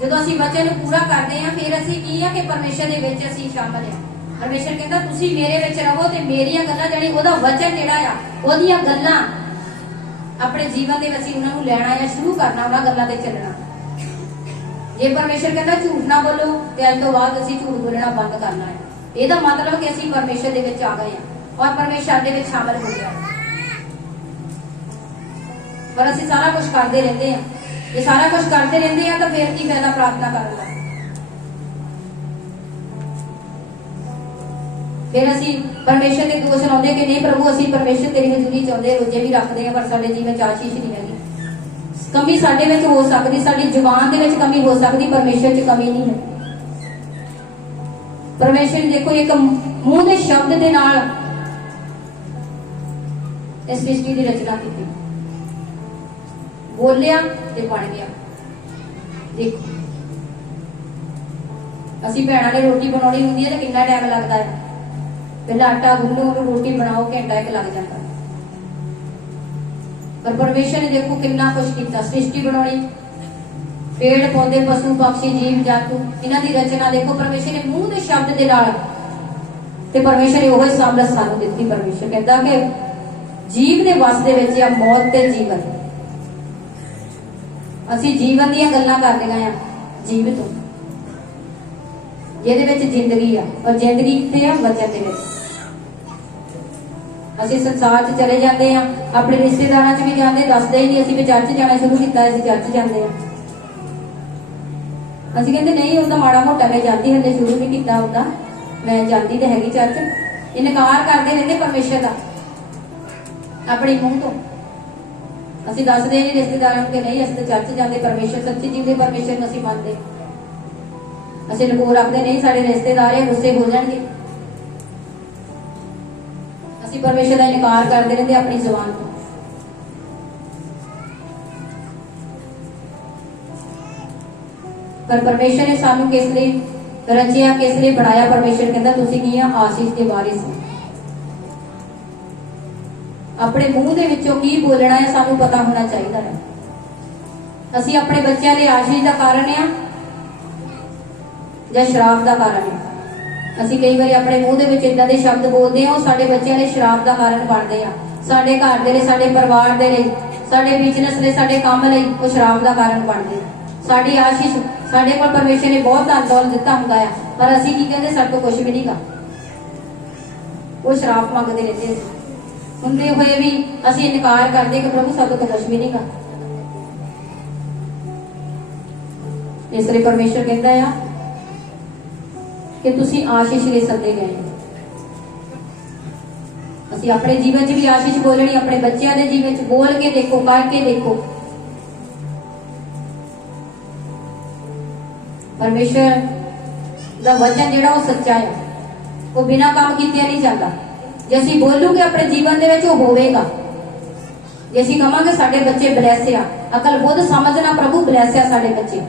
ਜਦੋਂ ਅਸੀਂ ਵਚਨ ਨੂੰ ਪੂਰਾ ਕਰਦੇ ਹਾਂ, ਫਿਰ ਅਸੀਂ ਕੀ ਆ? ਕਿ ਪਰਮੇਸ਼ਰ ਦੇ ਵਿੱਚ ਅਸੀਂ ਸ਼ਾਮਲ ਹਾਂ। ਪਰਮੇਸ਼ਰ ਕਹਿੰਦਾ ਤੁਸੀਂ ਮੇਰੇ ਵਿੱਚ ਰਹੋ ਤੇ ਮੇਰੀਆਂ ਗੱਲਾਂ, ਜਿਹੜੀ ਉਹਦਾ ਵਚਨ ਜਿਹੜਾ ਆ, ਉਹਦੀਆਂ ਗੱਲਾਂ ਆਪਣੇ ਜੀਵਨ ਦੇ ਵਿੱਚ ਉਹਨਾਂ ਨੂੰ ਲੈਣਾ ਆ, ਸ਼ੁਰੂ ਕਰਨਾ, ਉਹਨਾਂ ਗੱਲਾਂ ਤੇ ਚੱਲਣਾ। ਜੇ ਪਰਮੇਸ਼ਰ ਕਹਿੰਦਾ ਝੂਠ ਨਾ ਬੋਲੋ, ਤੇ ਅੱਜ ਤੋਂ ਬਾਅਦ ਅਸੀਂ ਝੂਠ ਬੋਲਣਾ ਬੰਦ ਕਰਨਾ ਹੈ। ਇਹਦਾ ਮਤਲਬ ਕਿ ਅਸੀਂ ਪਰਮੇਸ਼ਰ ਦੇ ਵਿੱਚ ਆ ਗਏ ਹਾਂ ਔਰ ਪਰਮੇਸ਼ਰ ਦੇ ਵਿੱਚ ਸ਼ਾਮਲ ਹੋ ਗਿਆ। ਪਰ ਅਸੀਂ ਸਾਰਾ ਕੁਝ ਕਰਦੇ ਰਹਿੰਦੇ ਹਾਂ। ਜੇ ਸਾਰਾ ਕੁਝ ਕਰਦੇ ਰਹਿੰਦੇ ਆ ਤਾਂ ਫਿਰ ਕੀ ਫਾਇਦਾ ਪ੍ਰਾਰਥਨਾ ਕਰਨ ਦਾ? ਫਿਰ ਅਸੀਂ ਪਰਮੇਸ਼ਰ ਦੇ ਦੋਸ਼ ਲਾਉਂਦੇ ਕਿ ਨਹੀਂ ਪ੍ਰਭੂ ਅਸੀਂ ਪਰਮੇਸ਼ਰ ਤੇਰੀ ਹਜ਼ੂਰੀ ਚਾਹੁੰਦੇ, ਰੋਜੇ ਵੀ ਰੱਖਦੇ ਆ, ਪਰ ਸਾਡੇ ਜੀਵਨ ਚ ਆਸ਼ੀਸ਼ ਨਹੀਂ ਹੈਗੀ। ਕਮੀ ਸਾਡੇ ਵਿੱਚ ਹੋ ਸਕਦੀ, ਸਾਡੀ ਜ਼ੁਬਾਨ ਦੇ ਵਿੱਚ ਕਮੀ ਹੋ ਸਕਦੀ, ਪਰਮੇਸ਼ਰ 'ਚ ਕਮੀ ਨਹੀਂ ਹੈ। ਪਰਮੇਸ਼ਰ ਦੇਖੋ ਇੱਕ ਮੂੰਹ ਦੇ ਸ਼ਬਦ ਦੇ ਨਾਲ ਇਸ ਸ੍ਰਿਸ਼ਟੀ ਦੀ ਰਚਨਾ ਕੀਤੀ, ਬੋਲਿਆ ਤੇ ਬਣ ਗਿਆ। ਦੇਖੋ ਅਸੀਂ ਭੈਣਾਂ ਨੇ ਰੋਟੀ ਬਣਾਉਣੀ ਹੁੰਦੀ ਹੈ ਤਾਂ ਕਿੰਨਾ ਟਾਈਮ ਲੱਗਦਾ ਹੈ? ਪਹਿਲਾਂ ਆਟਾ ਗੁੰਨੋ, ਉਹਨੂੰ ਰੋਟੀ ਬਣਾਓ, ਘੰਟਾ ਇੱਕ ਲੱਗ ਜਾਂਦਾ। ਪਰ ਪਰਮੇਸ਼ਰ ਨੇ ਦੇਖੋ ਕਿੰਨਾ ਕੁਛ ਕੀਤਾ। ਸ੍ਰਿਸ਼ਟੀ ਬਣਾਉਣੀ, ਪੇੜ ਪੌਦੇ, ਪਸ਼ੂ ਪਕਸ਼ੀ, ਜੀਵ ਜਾਤੂ, ਇਹਨਾਂ ਦੀ ਰਚਨਾ ਦੇਖੋ ਪਰਮੇਸ਼ਰ ਨੇ ਮੂੰਹ ਦੇ ਸ਼ਬਦ ਦੇ ਨਾਲ। ਤੇ ਪਰਮੇਸ਼ਰ ਨੇ ਉਹੀ ਸਾਮਰਥ ਸਾਨੂੰ ਦਿੱਤੀ। ਪਰਮੇਸ਼ਰ ਕਹਿੰਦਾ ਕਿ ਜੀਵ ਦੇ ਵਸ ਦੇ ਵਿੱਚ ਆ ਮੌਤ ਤੇ ਜੀਵਨ। ਅਸੀਂ ਜੀਵਨ ਦੀਆਂ ਗੱਲਾਂ ਕਰਦੀਆਂ ਆ, ਜੀਵ ਤੋਂ, ਜਿਹਦੇ ਵਿੱਚ ਜ਼ਿੰਦਗੀ ਆ, ਔਰ ਜ਼ਿੰਦਗੀ ਕਿੱਥੇ ਆ? ਵਚਨ ਦੇ ਵਿੱਚ। ਅਸੀਂ ਸੰਸਾਰ 'ਚ ਚਲੇ ਜਾਂਦੇ ਆ, ਆਪਣੇ ਰਿਸ਼ਤੇਦਾਰਾਂ 'ਚ ਵੀ ਜਾਂਦੇ, ਦੱਸਦੇ ਹੀ ਨਹੀਂ ਅਸੀਂ ਵੀ ਚਰਚ ਜਾਣਾ ਸ਼ੁਰੂ ਕੀਤਾ, ਅਸੀਂ ਚਰਚ ਜਾਂਦੇ ਆ। ਅਸੀਂ ਕਹਿੰਦੇ ਨਹੀਂ ਉਹ ਤਾਂ ਮਾੜਾ ਮੋਟਾ ਮੈਂ ਜਾਂਦੀ, ਹਲੇ ਸ਼ੁਰੂ ਨਹੀਂ ਕੀਤਾ ਉਹਦਾ, ਮੈਂ ਜਾਂਦੀ ਤੇ ਹੈਗੀ ਚਰਚ। ਇਨਕਾਰ ਕਰਦੇ ਰਹਿੰਦੇ ਪਰਮੇਸ਼ਰ ਦਾ ਆਪਣੇ ਮੂੰਹ ਤੋਂ। ਅਸੀਂ ਦੱਸਦੇ ਨਹੀਂ ਰਿਸ਼ਤੇਦਾਰਾਂ ਨੂੰ ਕਿ ਨਹੀਂ ਅਸੀਂ ਤਾਂ ਚਰਚ ਜਾਂਦੇ, ਪਰਮੇਸ਼ਰ ਸੱਚੀ ਜੀਵਦੇ ਪਰਮੇਸ਼ਰ ਨੂੰ ਅਸੀਂ ਮੰਨਦੇ। ਅਸੀਂ ਲੁਕੋ ਰੱਖਦੇ ਨਹੀਂ, ਸਾਡੇ ਰਿਸ਼ਤੇਦਾਰ ਆ ਗੁੱਸੇ ਹੋ ਜਾਣਗੇ। ਅਸੀਂ ਪਰਮੇਸ਼ਰ ਦਾ ਇਨਕਾਰ ਕਰਦੇ ਰਹਿੰਦੇ ਆਪਣੀ ਜ਼ੁਬਾਨ ਤੋਂ। ਪਰ ਪਰਮੇਸ਼ਰ ਨੇ ਸਾਨੂੰ ਕਿਸ ਲਈ ਰਚਿਆ, ਕਿਸ ਲਈ ਬਣਾਇਆ? ਪਰਮੇਸ਼ਰ ਕਹਿੰਦਾ ਤੁਸੀਂ ਕੀ ਆ? ਆਸ਼ੀਸ਼ ਦੇ ਵਾਰਿਸ। ਆਪਣੇ ਮੂੰਹ ਦੇ ਵਿੱਚੋਂ ਕੀ ਬੋਲਣਾ ਹੈ ਸਾਨੂੰ ਪਤਾ ਹੋਣਾ ਚਾਹੀਦਾ ਹੈ। ਅਸੀਂ ਆਪਣੇ ਬੱਚਿਆਂ ਲਈ ਆਸ਼ੀਸ਼ ਦਾ ਕਾਰਨ ਆ ਜਾਂ ਸ਼ਰਾਪ ਦਾ ਕਾਰਨ ਹੈ? ਅਸੀਂ ਕਈ ਵਾਰੀ ਆਪਣੇ ਮੂੰਹ ਦੇ ਵਿੱਚ ਇਦਾਂ ਦੇ ਸ਼ਬਦ ਬੋਲਦੇ ਆ, ਉਹ ਸਾਡੇ ਬੱਚਿਆਂ ਲਈ ਸ਼ਰਾਪ ਦਾ ਕਾਰਨ ਬਣਦੇ ਆ। ਸਾਡੇ ਘਰ ਦੇ ਲਈ, ਸਾਡੇ ਪਰਿਵਾਰ ਦੇ ਲਈ, ਸਾਡੇ ਬਿਜ਼ਨਸ ਲਈ, ਸਾਡੇ ਕੰਮ ਲਈ ਉਹ ਸ਼ਰਾਪ ਦਾ ਕਾਰਨ ਬਣਦੇ ਆ। ਸਾਡੀ ਆਸ਼ੀਸ਼, ਸਾਡੇ ਕੋਲ ਪਰਮੇਸ਼ਰ ਨੇ ਬਹੁਤ ਧਨ ਦੌਲਤ ਦਿੱਤਾ ਹੁੰਦਾ ਆ, ਪਰ ਅਸੀਂ ਕੀ ਕਹਿੰਦੇ? ਸਾਡੇ ਕੋਲ ਕੁਝ ਵੀ ਨਹੀਂਗਾ, ਉਹ ਸ਼ਰਾਪ ਮੰਗਦੇ ਰਹਿੰਦੇ। ਹੁੰਦੇ ਹੋਏ ਵੀ ਅਸੀਂ ਇਨਕਾਰ ਕਰਦੇ ਕਿ ਪ੍ਰਭੂ ਸਾਡੇ ਤੋਂ ਕੁਝ ਵੀ ਨਹੀਂ ਗਾ। ਇਸ ਲਈ ਪਰਮੇਸ਼ਰ ਕਹਿੰਦਾ ਆ ਕਿ ਤੁਸੀਂ ਆਸ਼ੀਸ਼ ਲਈ ਸੱਦੇ ਗਏ। ਅਸੀਂ ਆਪਣੇ ਜੀਵਨ 'ਚ ਵੀ ਆਸ਼ੀਸ਼ ਬੋਲਣੀ, ਆਪਣੇ ਬੱਚਿਆਂ ਦੇ ਜੀਵਨ 'ਚ ਬੋਲ ਕੇ ਦੇਖੋ, ਕਰਕੇ ਦੇਖੋ। ਪਰਮੇਸ਼ਰ ਦਾ ਵਚਨ ਜਿਹੜਾ ਉਹ ਸੱਚਾ ਹੈ, ਉਹ ਬਿਨਾਂ ਕੰਮ ਕੀਤੇ ਨਹੀਂ ਚੱਲਦਾ। ਜੇ ਅਸੀਂ ਬੋਲੂਗੇ ਆਪਣੇ ਜੀਵਨ ਦੇ ਵਿੱਚ ਉਹ ਹੋਵੇਗਾ। ਜੇ ਅਸੀਂ ਕਹਾਂਗੇ ਸਾਡੇ ਬੱਚੇ ਬਲੈਸ ਆ, ਅਕਲ ਬੁੱਧ ਸਮਝਣਾ ਪ੍ਰਭੂ ਬਲੈਸ ਆ ਸਾਡੇ ਬੱਚੇ।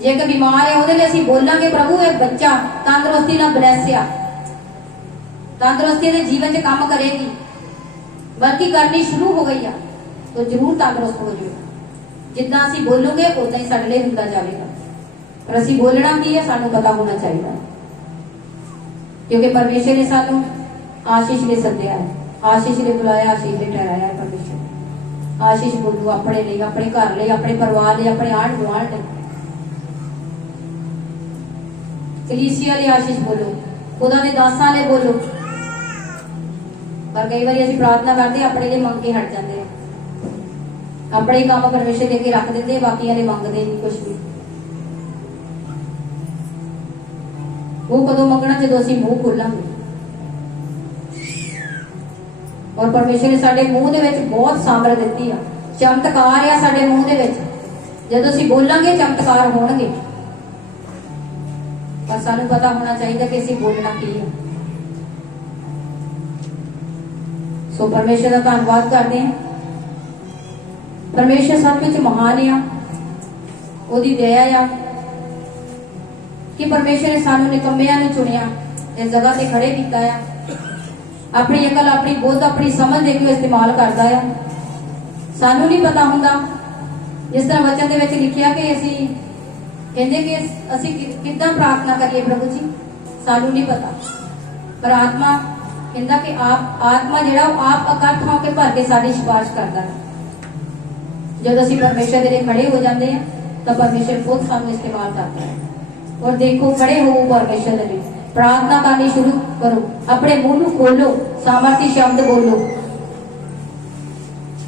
ਜੇ ਕਿ ਬਿਮਾਰ ਹੈ ਉਹਦੇ ਲਈ ਅਸੀਂ ਬੋਲਾਂਗੇ ਪ੍ਰਭੂ ਇਹ ਬੱਚਾ ਤੰਦਰੁਸਤੀ ਨਾਲ ਬਲੈਸ ਆ, ਤੰਦਰੁਸਤੀ ਦੇ ਜੀਵਨ 'ਚ ਕੰਮ ਕਰੇਗੀ, ਬਲਕਿ ਕਰਨੀ ਸ਼ੁਰੂ ਹੋ ਗਈ ਆ, ਤਾਂ ਜ਼ਰੂਰ ਤੰਦਰੁਸਤ ਹੋ ਜਾਊਗਾ। ਜਿੱਦਾਂ ਅਸੀਂ ਬੋਲੋਗੇ ਉਦਾਂ ਹੀ ਸਾਡੇ ਲਈ ਹੁੰਦਾ ਜਾਵੇਗਾ। ਪਰ ਅਸੀਂ ਬੋਲਣਾ ਕੀ ਹੈ ਸਾਨੂੰ ਪਤਾ ਹੋਣਾ ਚਾਹੀਦਾ, ਕਿਉਂਕਿ ਪਰਮੇਸ਼ਰ ਨੇ ਸਾਨੂੰ ਆਸ਼ੀਸ਼ ਲਈ ਸੱਦਿਆ ਹੈ, ਆਸ਼ੀਸ਼ ਲਈ ਬੁਲਾਇਆ, ਆਸ਼ੀਸ਼ ਲਈ ਠਹਿਰਾਇਆ ਹੈ। ਪਰਮੇਸ਼ਰ ਆਸ਼ੀਸ਼ ਬੋਲੋ ਆਪਣੇ ਲਈ, ਆਪਣੇ ਘਰ ਲਈ, ਆਪਣੇ ਪਰਿਵਾਰ ਲਈ, ਆਪਣੇ ਆਂਢ ਗੁਆਂਢ ਲਈ, ਕਲੀਸਿਆ ਲਈ ਆਸ਼ੀਸ਼ ਬੋਲੋ, ਖੁਦਾ ਦੇ ਦਾਸਾਂ ਲਈ ਬੋਲੋ। ਪਰ ਕਈ ਵਾਰੀ ਅਸੀਂ ਪ੍ਰਾਰਥਨਾ ਕਰਦੇ ਆਪਣੇ ਲਈ ਮੰਗ ਕੇ ਹਟ ਜਾਂਦੇ ਹਾਂ, ਆਪਣੇ ਕੰਮ ਪਰਮੇਸ਼ਰ ਦੇ ਅੱਗੇ ਰੱਖ ਦਿੰਦੇ, ਬਾਕੀਆਂ ਲਈ ਮੰਗਦੇ ਨਹੀਂ ਕੁਝ ਵੀ। ਉਹ ਕਦੋਂ ਮੰਗਣਾ ਜਦੋਂ ਅਸੀਂ ਮੂੰਹ ਖੋਲਾਂਗੇ। ਔਰ ਪਰਮੇਸ਼ਰ ਨੇ ਸਾਡੇ ਮੂੰਹ ਦੇ ਵਿੱਚ ਬਹੁਤ ਸਾਮਰਥ ਦਿੱਤੀ ਆ, ਚਮਤਕਾਰ ਆ ਸਾਡੇ ਮੂੰਹ ਦੇ ਵਿੱਚ। ਜਦੋਂ ਅਸੀਂ ਬੋਲਾਂਗੇ ਚਮਤਕਾਰ ਹੋਣਗੇ, ਪਰ ਸਾਨੂੰ ਪਤਾ ਹੋਣਾ ਚਾਹੀਦਾ ਕਿ ਅਸੀਂ ਬੋਲਣਾ ਕੀ ਹੈ। ਸੋ ਪਰਮੇਸ਼ਰ ਦਾ ਧੰਨਵਾਦ ਕਰਦੇ ਹਾਂ। ਪਰਮੇਸ਼ਰ ਸੱਚਮੁੱਚ ਮਹਾਨ ਆ, ਉਹਦੀ ਦਇਆ ਆ ਕਿ ਪਰਮੇਸ਼ਰ ਨੇ ਸਾਨੂੰ ਨਿਕੰਮਿਆਂ ਨੂੰ ਚੁਣਿਆ, ਇਸ ਜਗ੍ਹਾ ਤੇ ਖੜੇ ਕੀਤਾ ਆ। ਆਪਣੀ ਅਕਲ, ਆਪਣੀ ਬੁੱਧ, ਆਪਣੀ ਸਮਝ ਦੇ ਕੇ ਇਸਤੇਮਾਲ ਕਰਦਾ ਆ। ਸਾਨੂੰ ਨਹੀਂ ਪਤਾ ਹੁੰਦਾ, ਜਿਸ ਤਰ੍ਹਾਂ ਵਚਨ ਦੇ ਵਿੱਚ ਲਿਖਿਆ ਕਿ ਅਸੀਂ ਕਹਿੰਦੇ ਕਿ ਅਸੀਂ ਕਿੱਦਾਂ ਪ੍ਰਾਰਥਨਾ ਕਰੀਏ ਪ੍ਰਭੂ ਜੀ, ਸਾਨੂੰ ਨਹੀਂ ਪਤਾ। ਪਰ ਆਤਮਾ ਕਹਿੰਦਾ ਕਿ ਆਤਮਾ ਜਿਹੜਾ ਉਹ ਆਪ ਇਕੱਠ ਹੋ ਕੇ ਭਰ ਕੇ ਸਾਡੀ ਸਿਫਾਰਿਸ਼ ਕਰਦਾ ਹੈ। ਜਦੋਂ ਅਸੀਂ ਪਰਮੇਸ਼ਰ ਦੇ ਲਈ ਖੜੇ ਹੋ ਜਾਂਦੇ ਹਾਂ ਤਾਂ ਪਰਮੇਸ਼ਰ ਖੁਦ ਸਾਨੂੰ ਇਸਤੇਮਾਲ ਕਰਦਾ ਹੈ। ਔਰ ਦੇਖੋ, ਖੜੇ ਹੋ ਪਰਮੇਸ਼ਰ ਦੇ ਲਈ ਪ੍ਰਾਰਥਨਾ ਕਰਨੀ ਸ਼ੁਰੂ ਕਰੋ, ਆਪਣੇ ਮੂੰਹ ਨੂੰ ਖੋਲੋ, ਸਾਮਰਥੀ ਸ਼ਬਦ ਬੋਲੋ,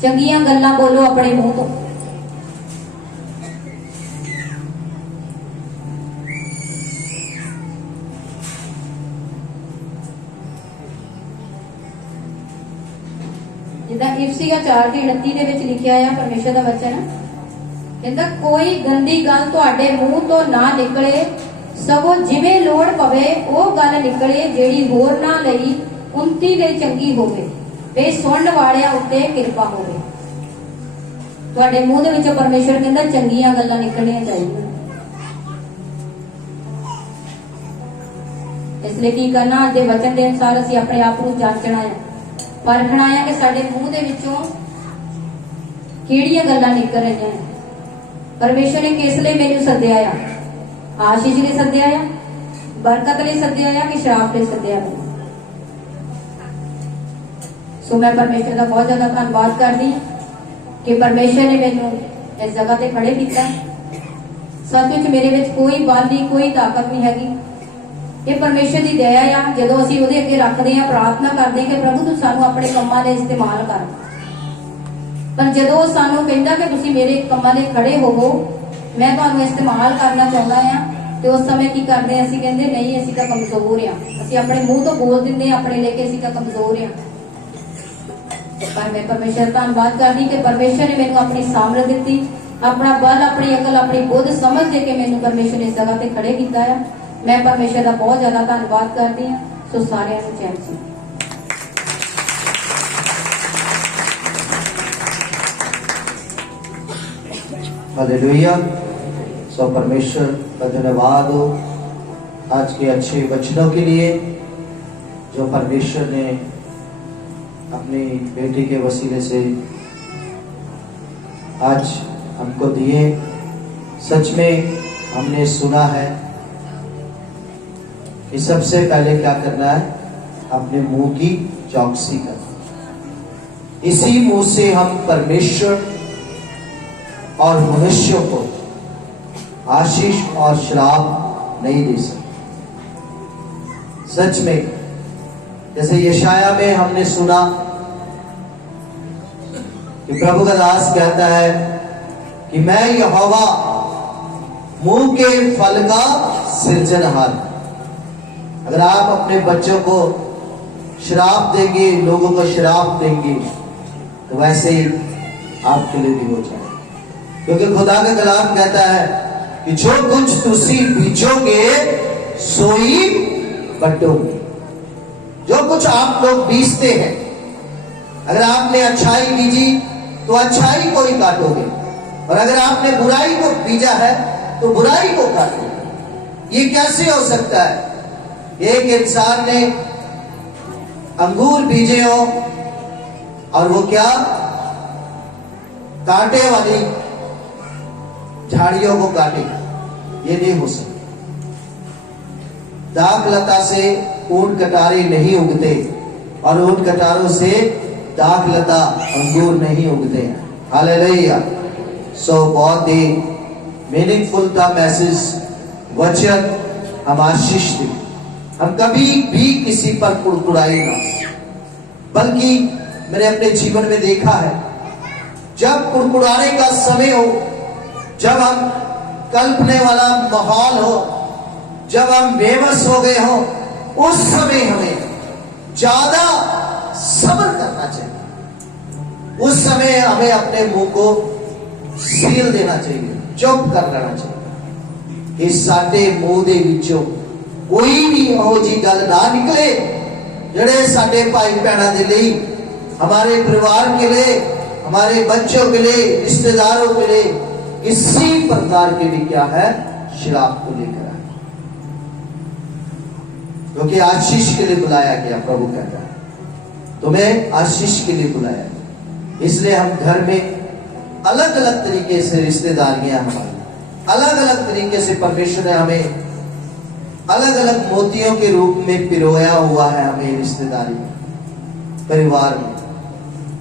ਚੰਗੀਆਂ ਗੱਲਾਂ ਬੋਲੋ ਆਪਣੇ ਮੂੰਹ ਤੋਂ। ਜਿੱਦਾਂ ਇਫਸੀਆ 4:29 ਦੇ ਵਿੱਚ ਲਿਖਿਆ ਆ ਪਰਮੇਸ਼ਰ ਦਾ ਵਚਨ, ਕਹਿੰਦਾ ਕੋਈ ਗੰਦੀ ਗੱਲ ਤੁਹਾਡੇ ਮੂੰਹ ਤੋਂ ਨਾ ਨਿਕਲੇ, ਸਗੋਂ ਜਿਵੇਂ ਲੋੜ ਪਵੇ ਉਹ ਗੱਲ ਨਿਕਲੇ ਜਿਹੜੀ ਹੋਰਨਾਂ ਲਈ ਉਨਤੀ ਲਈ ਚੰਗੀ ਹੋਵੇ, ਤੇ ਸੁਣਨ ਵਾਲਿਆਂ ਉੱਤੇ ਕਿਰਪਾ ਹੋਵੇ। ਤੁਹਾਡੇ ਮੂੰਹ ਦੇ ਵਿੱਚੋਂ ਪਰਮੇਸ਼ਰ ਕਹਿੰਦਾ ਚੰਗੀਆਂ ਗੱਲਾਂ ਨਿਕਲਣੀਆਂ ਚਾਹੀਦੀਆਂ। ਇਸ ਲਈ ਕੀ ਕਰਨਾ, ਅੱਜ ਦੇ ਵਚਨ ਦੇ ਅਨੁਸਾਰ ਅਸੀਂ ਆਪਣੇ ਆਪ ਨੂੰ ਜਾਂਚਣਾ ਹੈ, ਪਰਖਣਾ ਹੈ ਕਿ ਸਾਡੇ ਮੂੰਹ ਦੇ ਵਿੱਚੋਂ ਕਿਹੜੀਆਂ ਗੱਲਾਂ ਨਿਕਲ ਰਹੀਆਂ ਨੇ। ਪਰਮੇਸ਼ਰ ਨੇ ਕਿਸ ਲਈ ਮੈਨੂੰ ਸੱਦਿਆ ਆ? ਆਸ਼ੀਸ਼ ਲਈ ਸੱਦਿਆ ਆ, ਬਰਕਤ ਲਈ ਸੱਦਿਆ ਆ ਕਿ ਸ਼ਰਾਪ ਲਈ ਸੱਦਿਆ ਆ? ਸੋ ਮੈਂ ਪਰਮੇਸ਼ਰ ਦਾ ਬਹੁਤ ਜ਼ਿਆਦਾ ਧੰਨਵਾਦ ਕਰਦੀ ਕਿ ਪਰਮੇਸ਼ਰ ਨੇ ਮੈਨੂੰ ਇਸ ਜਗ੍ਹਾ ਤੇ ਖੜੇ ਕੀਤਾ। ਸੱਚਮੁੱਚ ਮੇਰੇ ਵਿੱਚ ਕੋਈ ਬਲ ਨਹੀਂ, ਕੋਈ ਤਾਕਤ ਨਹੀਂ ਹੈਗੀ, ਇਹ ਪਰਮੇਸ਼ਰ ਦੀ ਦਇਆ ਆ। ਜਦੋਂ ਅਸੀਂ ਉਹਦੇ ਅੱਗੇ ਰੱਖਦੇ ਹਾਂ, ਪ੍ਰਾਰਥਨਾ ਕਰਦੇ ਹਾਂ ਕਿ ਪ੍ਰਭੂ ਤੂੰ ਸਾਨੂੰ ਆਪਣੇ ਕੰਮਾਂ ਲਈ ਇਸਤੇਮਾਲ ਕਰ, ਪਰ ਜਦੋਂ ਉਹ ਸਾਨੂੰ ਕਹਿੰਦਾ ਕਿ ਤੁਸੀਂ ਮੇਰੇ ਕੰਮਾਂ ਲਈ ਖੜੇ ਹੋਵੋ, ਮੈਂ ਤੁਹਾਨੂੰ ਇਸਤੇਮਾਲ ਕਰਨਾ ਚਾਹੁੰਦਾ ਆ, ਤੇ ਉਸ ਸਮੇਂ ਕੀ ਕਰਦੇ ਹਾਂ? ਅਸੀਂ ਕਹਿੰਦੇ ਨਹੀਂ, ਅਸੀਂ ਤਾਂ ਕਮਜ਼ੋਰ ਆ। ਅਸੀਂ ਆਪਣੇ ਮੂੰਹ ਤੋਂ ਬੋਲ ਦਿੰਦੇ ਹਾਂ ਆਪਣੇ ਲਈ ਕਿ ਅਸੀਂ ਤਾਂ ਕਮਜ਼ੋਰ ਆ। ਪਰ ਮੈਂ ਪਰਮੇਸ਼ਰ ਦਾ ਧੰਨਵਾਦ ਕਰਦੀ ਕਿ ਪਰਮੇਸ਼ਰ ਨੇ ਮੈਨੂੰ ਆਪਣੀ ਸਾਮਰਥ ਦਿੱਤੀ, ਆਪਣਾ ਬਲ, ਆਪਣੀ ਅਕਲ, ਆਪਣੀ ਬੁੱਧ ਸਮਝ ਦੇ ਕੇ ਮੈਨੂੰ ਪਰਮੇਸ਼ਰ ਨੇ ਇਸ ਜਗ੍ਹਾ ਤੇ ਖੜੇ ਕੀਤਾ ਆ। ਮੈਂ ਪਰਮੇਸ਼ਰ ਦਾ ਬਹੁਤ ਜ਼ਿਆਦਾ ਧੰਨਵਾਦ ਕਰਦੀ ਹਾਂ। ਸੋ ਸਾਰਿਆਂ ਨੂੰ ਚੈਨ ਸੀ। हालेलुया। सो परमेश्वर का धन्यवाद हो आज के अच्छे वचनों के लिए जो परमेश्वर ने अपनी बेटी के वसीले से आज हमको दिए। सच में हमने सुना है कि सबसे पहले क्या करना है? अपने मुंह की चौकसी करना। इसी मुंह से हम परमेश्वर और मनुष्यों को आशीष और श्राप नहीं दे सकते। सच में जैसे यशाया में हमने सुना कि प्रभु का दास कहता है कि मैं यहोवा मुंह के फल का सृजनहार। अगर आप अपने बच्चों को श्राप देंगे, लोगों को श्राप देंगे, तो वैसे ही आपके लिए भी हो जाए, क्योंकि खुदा का कलाम कहता है कि जो कुछ तुसी बीजोगे सोई बटोगे। जो कुछ आप लोग बीजते हैं, अगर आपने अच्छाई बीजी तो अच्छाई को ही काटोगे, और अगर आपने बुराई को बीजा है तो बुराई को काटोगे। ये कैसे हो सकता है? एक इंसान ने अंगूर बीजे हो और वो क्या कांटे वाली झाड़ियों को काटे, ये नहीं हो सकता। दाख लता से ऊंट कटारे नहीं उगते, और ऊंट कटारों से दाख लता अंगूर नहीं उगते हैं। हालेलुया। सो बहुत ही मीनिंगफुल था मैसेज, वचन हम आशीष दे। हम कभी भी किसी पर कुड़कुड़ाई ना, बल्कि मैंने अपने जीवन में देखा है, जब कुड़कुड़ाने का समय हो, जब हम कल्पने वाला माहौल हो, जब हम बेबस हो गए हो, उस समय हमें ज्यादा सब्र करना चाहिए। उस समय हमें अपने मुंह को सील देना चाहिए, चुप कर लेना चाहिए कि साडे मुंह दे विचों कोई भी हो जी गल ना निकले जड़े साडे भाई भैणों के लिए, हमारे परिवार के लिए, हमारे बच्चों के लिए, रिश्तेदारों के लिए किसी प्रकार के भी क्या है श्राप को लेकर आए, क्योंकि आशीष के लिए बुलाया गया। प्रभु कहता है तुम्हें आशीष के लिए बुलाया गया। इसलिए हम घर में अलग अलग तरीके से रिश्तेदारियां हमारी, अलग अलग तरीके से परमेश्वर ने हमें अलग अलग मोतियों के रूप में पिरोया हुआ है, हमें रिश्तेदारी में, परिवार में।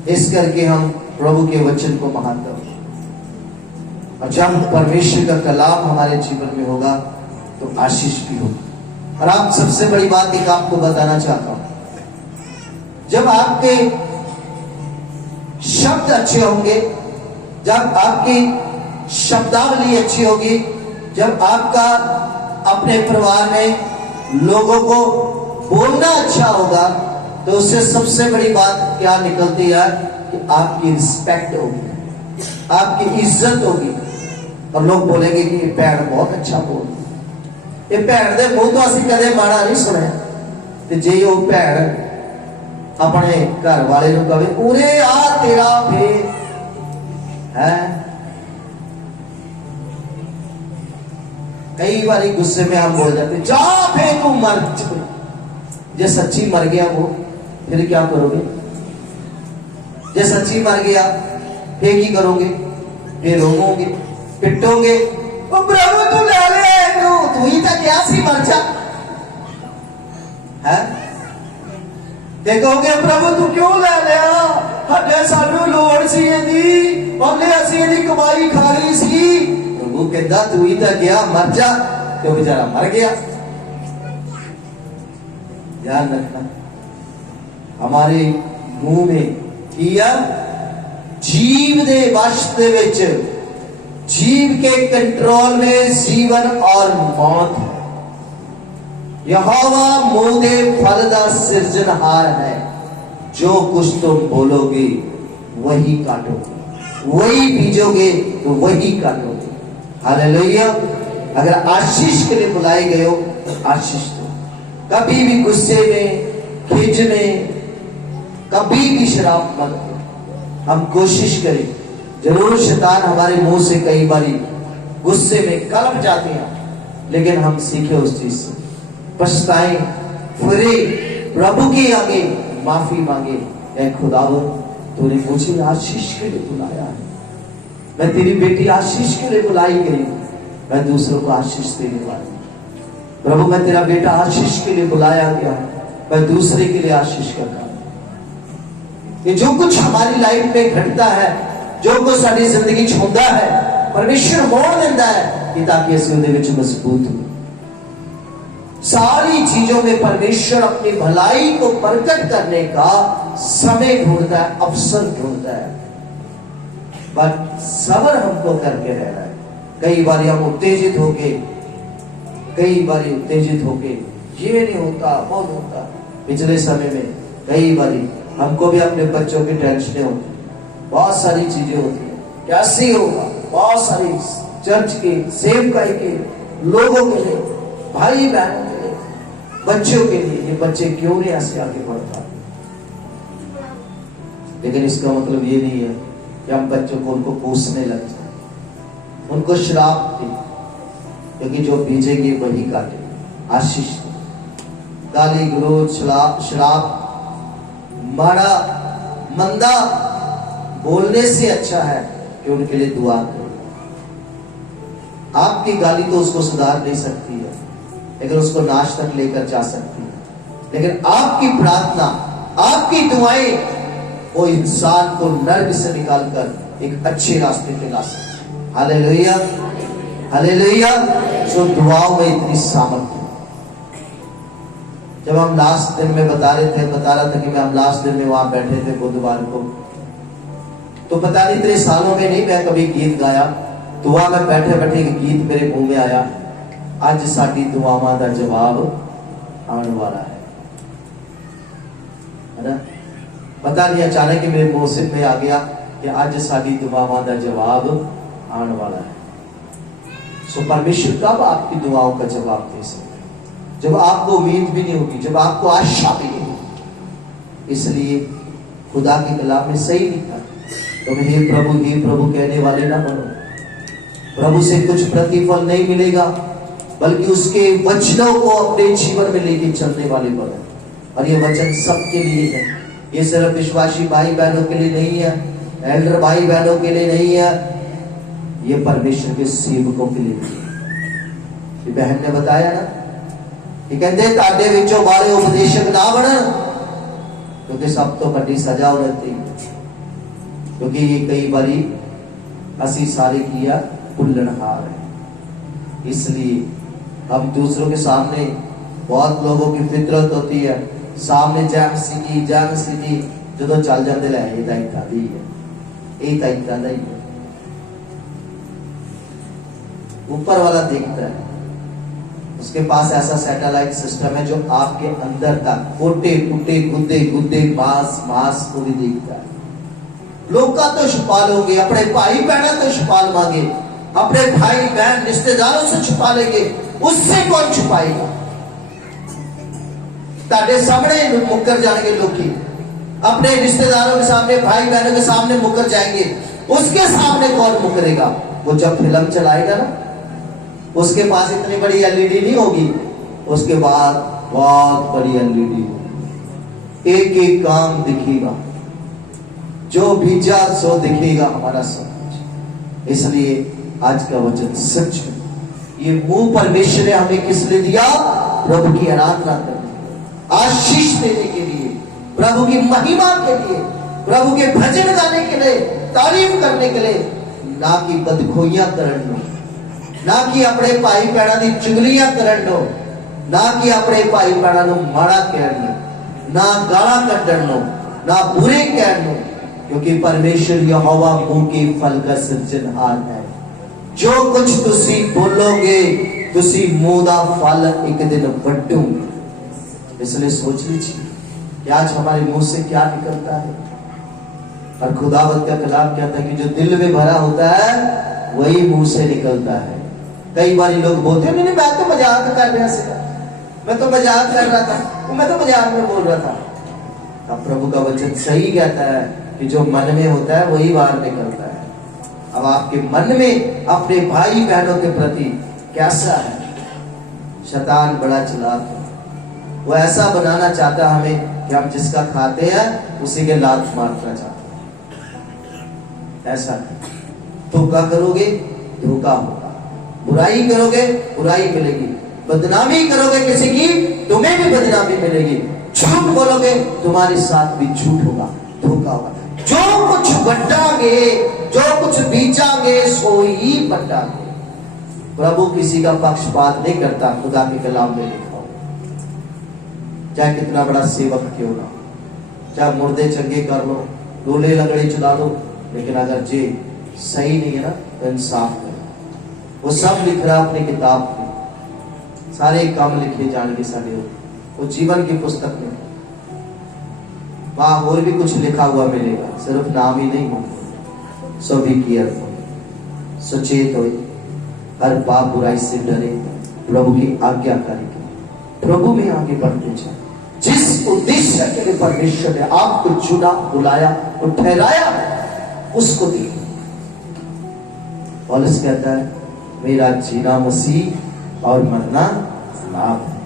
इस करके हम प्रभु के वचन को मानते हैं, और जब परमेश्वर का कलाम हमारे जीवन में होगा तो आशीष भी होगी। और आप सबसे बड़ी बात एक आपको बताना चाहता हूं, जब आपके शब्द अच्छे होंगे, जब आपकी शब्दावली अच्छी होगी, जब आपका अपने परिवार में लोगों को बोलना अच्छा होगा, तो उससे सबसे बड़ी बात क्या निकलती है कि आपकी रिस्पेक्ट होगी, आपकी इज्जत होगी, और लोग बोलेंगे कि ये भैन बहुत अच्छा बोल, ये भैन दे मुंह तो असि कदे माड़ा नहीं सुने। ते जे वो भैन अपने घर वाले को कहे उरे आ तेरा फे है, कई बार गुस्से में हम बोल जाते जा फे तू मर, जे सच्ची मर गया वो फिर क्या करोगे? जे सच्ची मर गया फिर की करोगे? फिर रोओगे, पिटोगे, प्रभु तू ले ले, तू ही तो क्या सी मर जा है, ते कहोगे प्रभु तू क्यों ले लिया, हटे सानू लोड़ सी इहदी, ओने असीं इहदी कमाई खा ली सी। प्रभु कहता तू ही तो गया मर जा, तो बेचारा मर गया। ध्यान रखना, हमारे मुंह में किया जीव दे वश दे विच, जीव के कंट्रोल में जीवन और मौत है। यहोवा मुंह दे फल दा सिरजनहार है, जो कुछ तुम बोलोगे वही काटोगे, वही बीजोगे तो वही काटोगे। हालेलुया। अगर आशीष के लिए बुलाए गए हो, आशीष दो। कभी भी गुस्से में, खिज में, कभी भी शराब मत दो। हम कोशिश करें, जरूर शैतान हमारे मुंह से कई बारी गुस्से में कलप जाते हैं, लेकिन हम सीखे उस चीज से, पछताएं, फिरे, प्रभु के आगे माफी मांगे, ऐ खुदावंद तूने मुझे आशीष के लिए बुलाया है, मैं तेरी बेटी आशीष के लिए बुलाई गई, मैं दूसरों को आशीष देने वाली। प्रभु मैं तेरा बेटा आशीष के लिए बुलाया गया, मैं दूसरे के लिए आशीष करता हूं। ये जो कुछ हमारी लाइफ में घटता है, जो कुछ साडी जिंदगी च होंदा है, परमेश्वर मोड़ देता है कि ताकि असीं उहदे विच मजबूत हो। सारी चीजों में परमेश्वर अपनी भलाई को प्रकट करने का समय ढूंढता है, अवसर ढूंढता है। बट सब्र हमको करके रहना है। कई बार हम उत्तेजित होके ये नहीं होता वो नहीं होता। पिछले समय में कई बार हमको भी अपने बच्चों की टेंशन होती, बहुत सारी चीजें होती है, कैसे होगा, बहुत सारी चर्च के सेवकाई के लोगों के लिए, भाई बहनों के लिए, बच्चों के लिए, ये बच्चे क्यों नहीं ऐसे आगे बढ़ता। लेकिन इसका मतलब ये नहीं है कि हम बच्चों को उनको कोसने लग जाए, उनको श्राप दे, क्योंकि जो बीजेंगे वही काटे। आशीष, गाली गलोच, श्राप, माड़ा मंदा बोलने से अच्छा है कि उनके लिए दुआ करो। आपकी गाली तो उसको सुधार नहीं सकती है, लेकिन उसको नाश तक लेकर जा सकती है। लेकिन आपकी प्रार्थना, आपकी दुआएं वो इंसान को नर्क से निकालकर एक अच्छे रास्ते पे ला सकती है। Hallelujah, hallelujah. सो दुआओं में इतनी सामर्थ्य। जब हम लास्ट दिन में बता रहा था कि हम लास्ट दिन में वहां बैठे थे बुधवार को, तो पता नहीं इतने सालों में नहीं मैं कभी गीत गाया। दुआ में बैठे बैठे एक गीत मेरे मुंह में आया, आज साडी दुआवां दा जवाब आने वाला है ना। पता नहीं अचानक ही मेरे मुंह में आ गया कि आज साडी दुआवां दा जवाब आने वाला है। सो परमेश्वर कब आपकी दुआओं का जवाब दे सकते, जब आपको उम्मीद भी नहीं होगी, जब आपको आशा भी नहीं होगी। इसलिए खुदा के कलाम में सही लिखा, तो हे प्रभु कहने वाले ना बनो। प्रभु से कुछ प्रतिफल नहीं मिलेगा, बल्कि उसके वचनों को अपने जीवन में लेके चलने वाले बनो। और ये वचन सबके लिए है, ये सिर्फ विश्वासी भाई बहनों के लिए नहीं है, एल्डर भाई बहनों के लिए नहीं है, ये परमेश्वर के सेवकों के लिए है। ये बहन ने बताया ना, ये कहते ताडे विचों बारे उपदेशक ना बनन, क्योंकि सब तो बड़ी सजा हो जाती है। क्योंकि ये कई बारी असी सारे किया भुल्लनहार है। इसलिए हम दूसरों के सामने, बहुत लोगों की फितरत होती है, सामने जैम सी जो चल जाते लै ये तो इतना दी है, ये तो इतना ही है। ऊपर वाला देखता है, उसके पास ऐसा सैटेलाइट सिस्टम है जो आपके अंदर तक कोटे कुटे गुद्दे मांस को भी देखता है। लोग का तो छुपा लोगे, अपने भाई बहन तो छुपा लवांगे, अपने भाई बहन रिश्तेदारों से छुपा लेंगे, उससे कौन छुपाएगा। ताड़े सामने मुकर जाएंगे लोग, अपने रिश्तेदारों के सामने, भाई बहनों के सामने मुकर जाएंगे, उसके सामने कौन मुकरेगा। वो जब फिल्म चलाएगा ना, उसके पास इतनी बड़ी एलईडी नहीं होगी, उसके बाद बहुत बड़ी एलईडी होगी, एक एक काम दिखेगा, जो बीजा सो दिखेगा हमारा सब कुछ। इसलिए आज का वचन सच है। ये मुंह परमेश्वर ने हमें किस लिए दिया? प्रभु की आराधना करने, आशीष देने के लिए, प्रभु की महिमा के लिए, प्रभु के भजन गाने के लिए, तारीफ करने के लिए, ना कि बदखोइयां करने, ना कि अपने भाई भैणों की चुगलियां करनो, ना कि अपने भाई भैणों को माड़ा कहनो, ना गाला कढ़नो, ना बुरे कहनो, क्योंकि परमेश्वर यहोवा मुंह के फल का सृजनहार है। जो कुछ तुसी बोलोगे, तुसी मुंह दा फल एक दिन वड्डोगे। इसलिए सोच लीजिए कि आज हमारे मुंह से क्या निकलता है। और खुदावंत का कलाम कहता है कि जो दिल में भरा होता है वही मुंह से निकलता है। कई बार लोग बोलते हैं नहीं मैं तो मजाक कर रहा था, मैं तो मजाक कर रहा था, मैं तो मजाक में बोल रहा था। अब प्रभु का वचन सही कहता है कि जो मन में होता है वही बाहर निकलता है। अब आपके मन में अपने भाई बहनों के प्रति कैसा है? शैतान बड़ा चालाक है, वो ऐसा बनाना चाहता है हमें कि हम जिसका खाते हैं उसी के लात मारना चाहते हैं। ऐसा धोखा करोगे धोखा होगा, बुराई करोगे बुराई मिलेगी, बदनामी करोगे किसी की तुम्हें भी बदनामी मिलेगी, झूठ बोलोगे तुम्हारे साथ भी झूठ होगा, धोखा होगा। जो कुछ बटांगे, जो कुछ बीजांगे सो ही बटांगे। प्रभु किसी का पक्षपात नहीं करता, खुदा के कलाम में लिखा हो। चाहे कितना बड़ा सेवक क्यों ना, चाहे मुर्दे चंगे कर लो, लोले लगड़े चला लो, लेकिन अगर जे सही नहीं है ना तो इंसाफ करो। वो सब लिख रहा अपनी किताब में, सारे काम लिखे जाएंगे सारे, वो जीवन की पुस्तक में वहां और भी कुछ लिखा हुआ मिलेगा, सिर्फ नाम ही नहीं होगा। सो बी केयरफुल, सचेत हो, हर पाप बुराई से डरे, प्रभु की आज्ञाकारी करें, प्रभु में आगे बढ़ते जाए। जिस उद्देश्य के लिए परमेश्वर ने आपको चुना, बुलाया और ठहराया उसको देखो। पौलुस कहता है मेरा जीना मसीह और मरना लाभ है।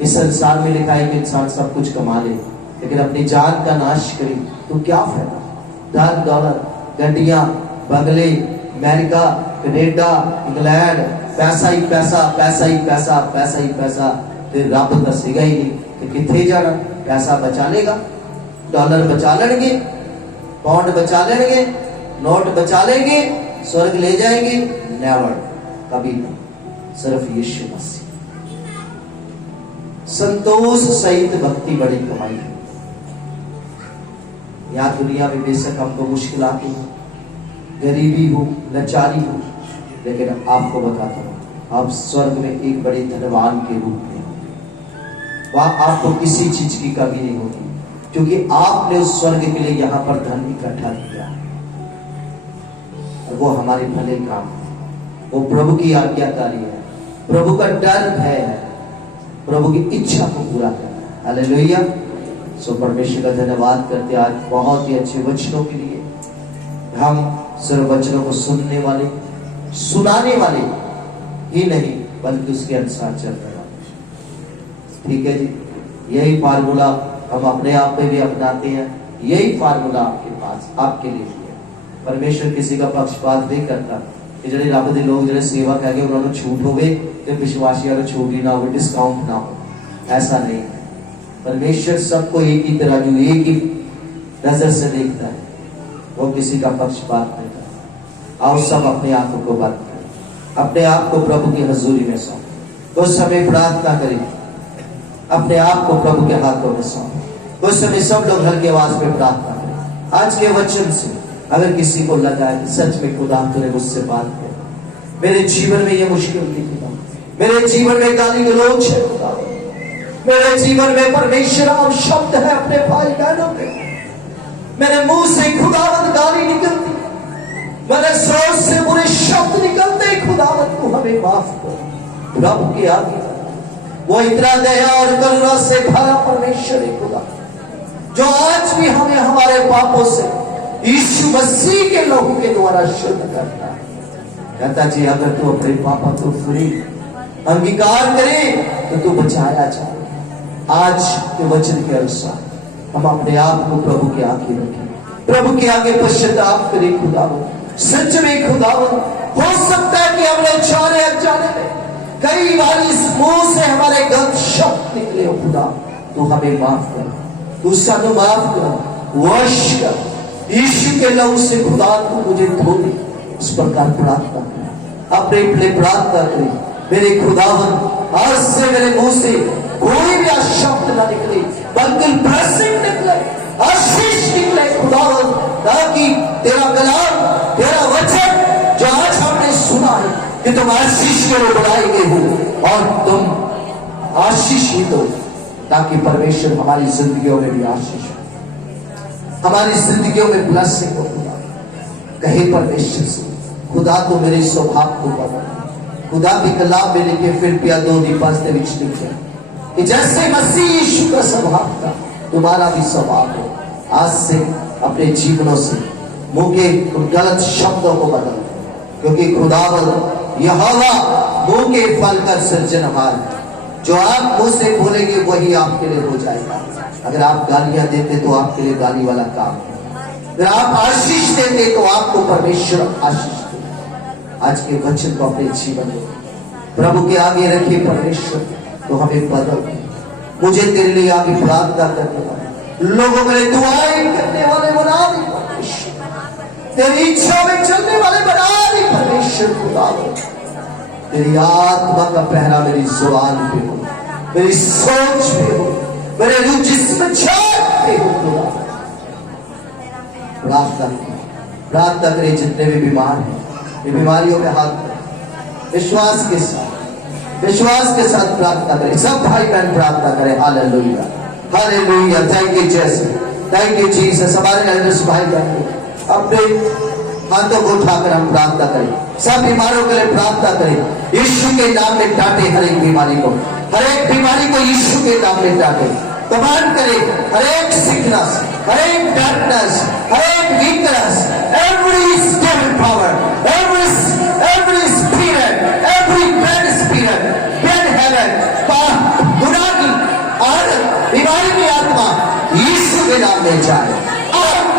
इस संसार में लिखा है कि इंसान सब कुछ कमा ले, लेकिन अपनी जान का नाश करे तो क्या फायदा? धन दौलत, गड्डियां, बंगले, अमेरिका, कनाडा, इंग्लैंड, पैसा ही पैसा, पैसा ही पैसा, पैसा ही पैसा, फिर रब दसेगा ही नहीं कि कितने जाना। पैसा बचा लेगा, डॉलर बचा लेंगे, पाउंड बचा लेंगे, नोट बचा लेंगे, स्वर्ग ले जाएंगे? नेवर, कभी नहीं। सिर्फ यीशु मसीह। संतोष सहित भक्ति बड़ी कमाई है। यहाँ दुनिया में बेशक हमको मुश्किल आती है, गरीबी हो, लाचारी हो, लेकिन आपको बताता हूं आप स्वर्ग में एक बड़े धनवान के रूप में होंगे। वहां आपको किसी चीज की कमी नहीं होगी, क्योंकि आपने उस स्वर्ग के लिए यहाँ पर धन इकट्ठा किया और वो हमारे भले काम है। वो प्रभु की आज्ञाकारी है, प्रभु का डर भय है, प्रभु की इच्छा को पूरा करना। हालेलुया। सो परमेश्वर का धन्यवाद करते आज बहुत ही अच्छे वचनों के लिए। हम सिर्फ वचनों को सुनने वाले, सुनाने वाले ही नहीं, बल्कि उसके अनुसार चलने वाले। ठीक है जी, यही फार्मूला हम अपने आप में भी अपनाते हैं। यही फार्मूला आपके पास, आपके लिए है। परमेश्वर किसी का पक्षपात नहीं करता कि जड़े रब दे लोग जड़े सेवा करके उन्होंने छूट होवे तो विश्वासियों को छूट ही ना हो, डिस्काउंट ना हो, ऐसा नहीं है। परमेश्वर सबको एक ही तरह, जो एक ही नजर से देखता है, वो किसी का पक्षपात नहीं करता। आओ सब अपने आंखों को बंद करें, अपने आप को प्रभु की हजूरी में सौंप। उस समय प्रार्थना करें, अपने आप को प्रभु के हाथों में सौंप। उस समय सब लोग हल्की आवाज में प्रार्थना करें। आज के वचन से अगर किसी को लगा है कि सच में खुदा तूने मुझसे बात की, मेरे जीवन में ये मुश्किल नहीं खुदा, मेरे जीवन में गाली गलौज है खुदा, मेरे जीवन में परमेश्वर आप शब्द है अपने भाई बहनों पे, मेरे मुंह से खुदावत गाली निकलती, मेरे स्रोत से बुरे शब्द निकलते, खुदावत को हमें माफ करो। रब की आज्ञा, वो इतना दया और करुणा से भरा परमेश्वर है खुदा, जो आज भी हमें हमारे पापों से यीशु मसीह के लहू के द्वारा शुद्ध करता है। कहता जी अगर तू अपने पापों को फ्री अंगीकार करे तो तू बचाया जाए। आज के वचन के अनुसार हम अपने आप को प्रभु के आगे रखें, प्रभु के आगे पश्चाताप करें। खुदावंद सच में खुदावंद, हो सकता है कि हमने जाने अनजाने में कई बार इस मुंह से हमारे गलत शब्द निकले हो खुदा, तू हमें माफ कर, तू सानू माफ कर, वश कर। यीशु के लहू से खुदा तू मुझे धो दे। इस प्रकार प्रार्थना करें, अपने लिए प्रार्थना करें। मेरे खुदावंद आज से मेरे मुंह से कोई भी शब्द ना निकले, बल्कि ब्लेसिंग निकले, आशीष निकले खुदावंद, ताकि तेरा कलाम, तेरा वचन जो आज हमने सुना है कि तुम आशीष के लिए बनाए गए हो और तुम आशीष ही दो, ताकि परमेश्वर हमारी जिंदगियों में भी आशीष हो, हमारी जिंदगियों में ब्लेसिंग हो। कहे परमेश्वर से खुदा तो मेरे स्वभाव को बदल। खुदा भी कलाम में लिखे फिलिपियां 2:5 ਦੇ ਵਿੱਚ लिखे कि जैसे मसीह यीशु का स्वभाव था तुम्हारा भी स्वभाव हो। आज से अपने जीवनों से मुंह के गलत शब्दों को बदल, क्योंकि खुदावंद यहोवा मुंह के फल का सृजनहार, जो आप मुंह से बोलेंगे वही आपके लिए हो जाएगा। अगर आप गालियां देते तो आपके लिए गाली वाला काम है, अगर आप आशीष देते तो आपको परमेश्वर आशीष दे। आज के वचन को अपने जीवन में प्रभु के आगे रखिए। परमेश्वर तो हमें बदल, मुझे तेरे लिए आगे प्रार्थना करने वाले लोगों के लिए दुआएं करने वाले बना दे परमेश्वर, तेरी इच्छा में चलने वाले बना दे परमेश्वर। खुदा तेरी आत्मा का पहरा मेरी जुबान पे हो, मेरी सोच पे हो, मेरे रूह जिस्म जान पे हो खुदा। प्रार्थना करें जितने भी बीमार हैं, ये बीमारियों पे हाथ रखें। विश्वास के साथ प्रार्थना करें। सब भाई बहन प्रार्थना करें। Hallelujah, hallelujah. Thank you Jesus, thank you Jesus. हमारे एल्डर्स भाई बहन अपने हाथों को उठाकर हम प्रार्थना करें। सब बीमारों के लिए प्रार्थना करें। यीशु के नाम में काटे हर एक बीमारी को, हर एक बीमारी को यीशु के नाम में काटे। कमांड करें हर एक सिकनेस, हर एक डार्कनेस, हर एक weakness, every stable power, every spirit, every bad spirit, bad habit, गुनाह की आदत, बीमारी की आत्मा यीशु के नाम में जाए।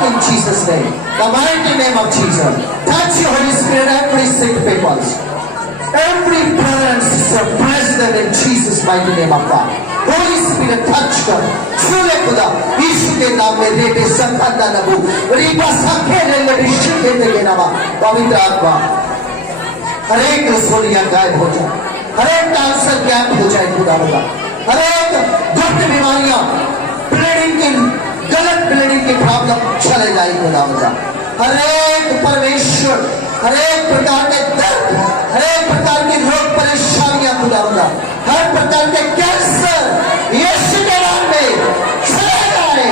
In Jesus' name, the mighty name of Jesus, touch your Holy Spirit, every sick people, every brother and sister, bless them in Jesus' mighty name of God. Holy Spirit, touch them. छूले खुदा यीशु के नाम में। रेबे संखाता नबू रीबा संखे ले ऋषि के देगे नामा। पवित्र आत्मा हर एक रसोलियां गायब हो जाए, हर एक कैंसर गायब हो जाए खुदा खुदा। हर एक दुष्ट बीमारियां, ब्लीडिंग की गलत ब्लीडिंग की प्रॉब्लम चले जाए खुदा खुदा। हर एक परमेश्वर, हर एक प्रकार के दर्द, हर एक प्रकार की रोग परेशानियां खुदा खुदा, हर प्रकार के कैंसर यीशु के नाम में चले जाए।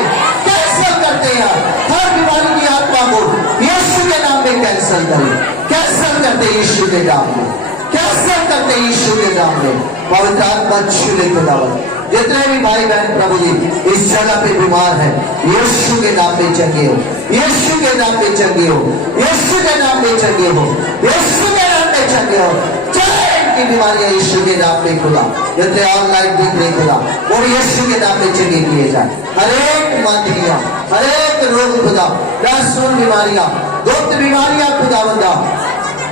कैंसल करते हैं हर बीमारी की आत्मा को यीशु के नाम में कैंसल करें। कैंसल करते यीशु के नाम में, कैंसल करते यीशु के नाम में। पवित्र आत्मा छूले खुदावंद। जितने भी भाई बहन प्रभु जी इस जगह पे बीमार हैं, यीशु के नाम में चंगे हो, यीशु के नाम में चंगे हो, यीशु के नाम में चंगे हो, यीशु के नाम में चंगे हो। चाहे इनकी बीमारियां यीशु के नाम में खुदा, जितने ऑनलाइन देख रहे खुदा, वो यीशु के नाम में चंगे किए जाए। हर एक मांदियां, हर एक रोग खुदा, दासुन बीमारियां, गुप्त बीमारियां खुदावंदा,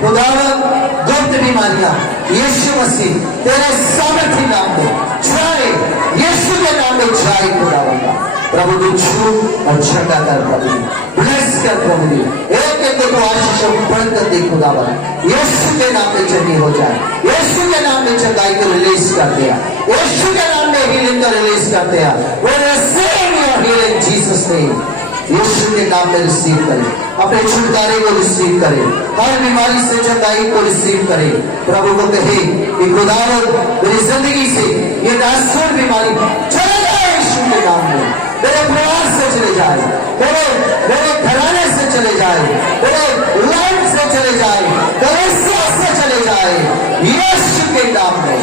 खुदावन गुप्त बीमारियां यीशु मसीह तेरे सामर्थी नाम में जाए, यीशु के नाम में जाए खुदावंदा। प्रभु तू छू और छटा कर प्रभु जी, ब्लेस कर प्रभु जी। एक एक को आशीष बढ़कर दे खुदावंद। यीशु के नाम में चंगी हो जाए, यीशु के नाम में चंगाई को रिलीज कर दिया, यीशु के नाम में हीलिंग को रिलीज कर दिया। वो receive your healing Jesus name. Yeshu के नाम में रिसीव करें, अपने छुटकारे को रिसीव करें, हर बीमारी से चंगाई को रिसीव करें। प्रभु को कहे कि खुदावंद मेरी जिंदगी से ये नासूर बीमारी चले जाए यीशु के नाम में। मेरे परिवार से चले जाए, मेरे घराने से चले जाए, मेरे लाइन से चले जाए, कलेसिया से चले जाए यीशु के नाम में।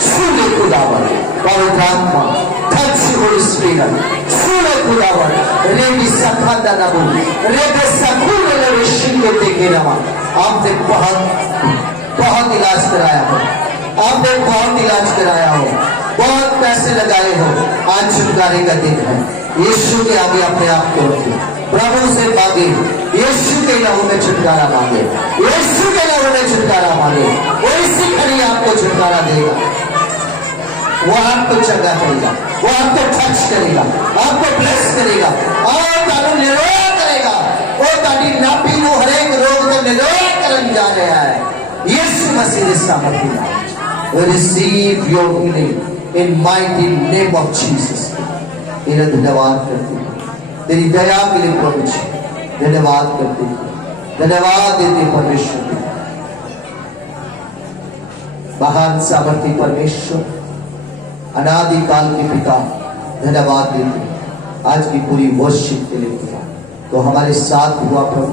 छूले खुदावंद। पवित्र आत्मा touch Holy Spirit, छूले खुदावंद। रेबी सखादा नबू रेबे सखूल ले शिंगे देखे रमा। आपने बहुत इलाज कराया हो, आपने बहुत इलाज कराया हो, बहुत पैसे लगाए हो। आज छुटकारे का दिन है। यीशु के आगे अपने आप को रखिए, प्रभु से मांगे, यीशु के लहू में छुटकारा मांगे, यीशु के लहू में छुटकारा मांगे। वो इसी घड़ी आपको छुटकारा देगा, वो आपको चंगा करेगा, वो आपको टच करेगा, आपको ब्लेस करेगा, और तानु निरोध करेगा। वो ताड़ी नापी नो हर एक रोग को निरोध करने जा रहा है यीशु मसीह के सामर्थ्य में। Receive your healing in mighty name of Jesus. तेरा धन्यवाद करते हैं, तेरी दया के लिए प्रभु जी धन्यवाद करते हैं, धन्यवाद देते परमेश्वर। महान सामर्थ्य परमेश्वर, अनादि काल के पिता, धन्यवाद देते आज की पूरी वर्शिप के लिए खुदा तो हमारे साथ हुआ प्रभु,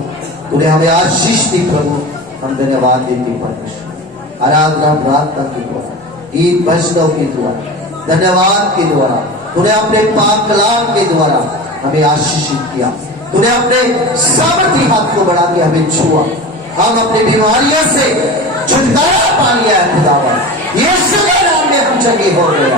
तूने हमें आशीष दी प्रभु। हम धन्यवाद देते परमेश्वर। आराधना प्रार्थना के द्वारा, गीत वैष्णव के द्वारा, धन्यवाद के द्वारा, तूने अपने पाक कलाम के द्वारा हमें आशीषित किया। तूने अपने सामर्थी हाथ को बढ़ा के हमें छुआ। हम अपनी बीमारियों से छुटकारा पा लिया है खुदावंद। यीशु के नाम में हम चंगे हो गए,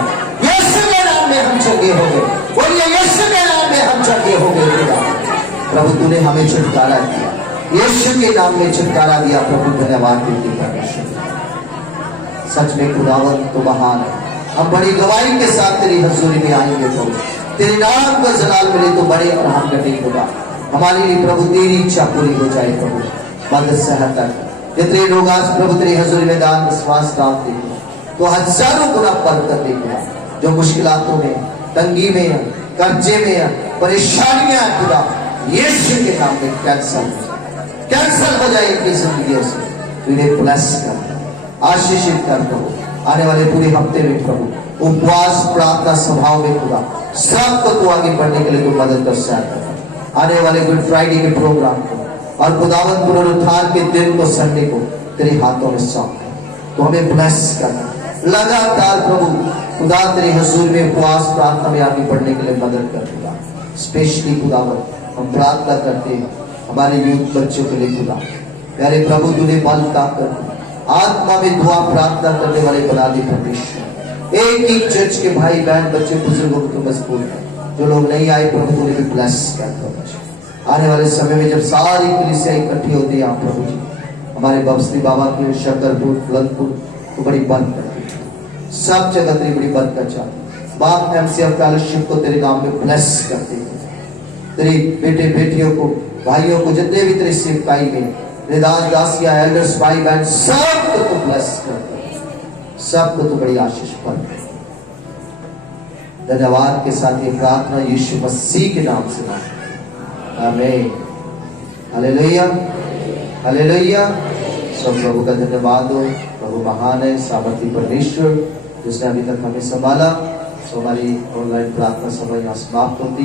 यीशु के नाम में हम चंगे हो गए। बोलिए यीशु के नाम में हम चंगे हो गए खुदावंद। प्रभु तूने हमें छुटकारा दिया, यीशु के नाम में छुटकारा दिया प्रभु। धन्यवाद देते परमेश्वर। सच में खुदावंद तो महान है। हम बड़ी गवाही के साथ तेरी हजूरी में आएंगे प्रभु। तेरे नाम का जलाल मिले तो बड़े और हम घटे खुदा। हमारे लिए प्रभु तेरी इच्छा पूरी हो जाए प्रभु। मदद सहायता जितने लोग आज प्रभु तेरी हजूरी में दान विश्वास डालते हैं तो हजारों गुना बरकत देगा। जो मुश्किलातों में, तंगी में है, कर्जे में है, परेशानियां है, खुदा यीशु के नाम में कैंसल हो जाए इनकी जिंदगियों से। तू इन्हें ब्लेस कर, आशीषित कर प्रभु। आने वाले पूरे हफ्ते में प्रभु उपवास प्रार्थना सभाओं में खुदा सबको तू आगे बढ़ने के लिए तू मदद कर सकता। आने वाले गुड फ्राइडे के प्रोग्राम को और खुदावंत पुनरुत्थान के दिन को, संडे को तेरे हाथों में सौंप तो हमें ब्लेस करना लगातार प्रभु खुदा तेरे हुजूर में उपवास प्रार्थना में आगे बढ़ने के लिए मदद कर खुदा। स्पेशली खुदावंत हम प्रार्थना करते हैं हमारे यूथ बच्चों के लिए खुदा। प्यारे प्रभु तूने बल ताकत आत्मा में दुआ प्रार्थना करने वाले बना दे परमेश्वर। एक एक चर्च के भाई बहन बच्चे बुजुर्गों को मजबूत है। जो लोग नहीं आए प्रभु तूने भी ब्लेस कर परमेश्वर। आने वाले समय में जब सारी कलीसिया इकट्ठी होती है प्रभु जी, हमारे बब्सली बाबा के शकरपुर बुलंदपुर को बड़ी बरकत है। सब जगह तेरी बड़ी बरकत चाहती। बाप एमसीएफ फेलोशिप को तेरे नाम में ब्लेस करते हैं। तेरी बेटे बेटियों को, भाइयों को, जितने भी तेरी सेवकाई में निदान दासिया एल्डर्स भाई बहन सबको तो ब्लेस कर, सबको तो बड़ी आशीष पर। धन्यवाद के साथ ये प्रार्थना यीशु मसीह के नाम से मांगते, आमीन। Hallelujah, hallelujah. सब प्रभु का धन्यवाद हो। प्रभु महान है, सामर्थी परमेश्वर जिसने अभी तक हमें संभाला। तो हमारी ऑनलाइन प्रार्थना सभा यहाँ समाप्त होती है।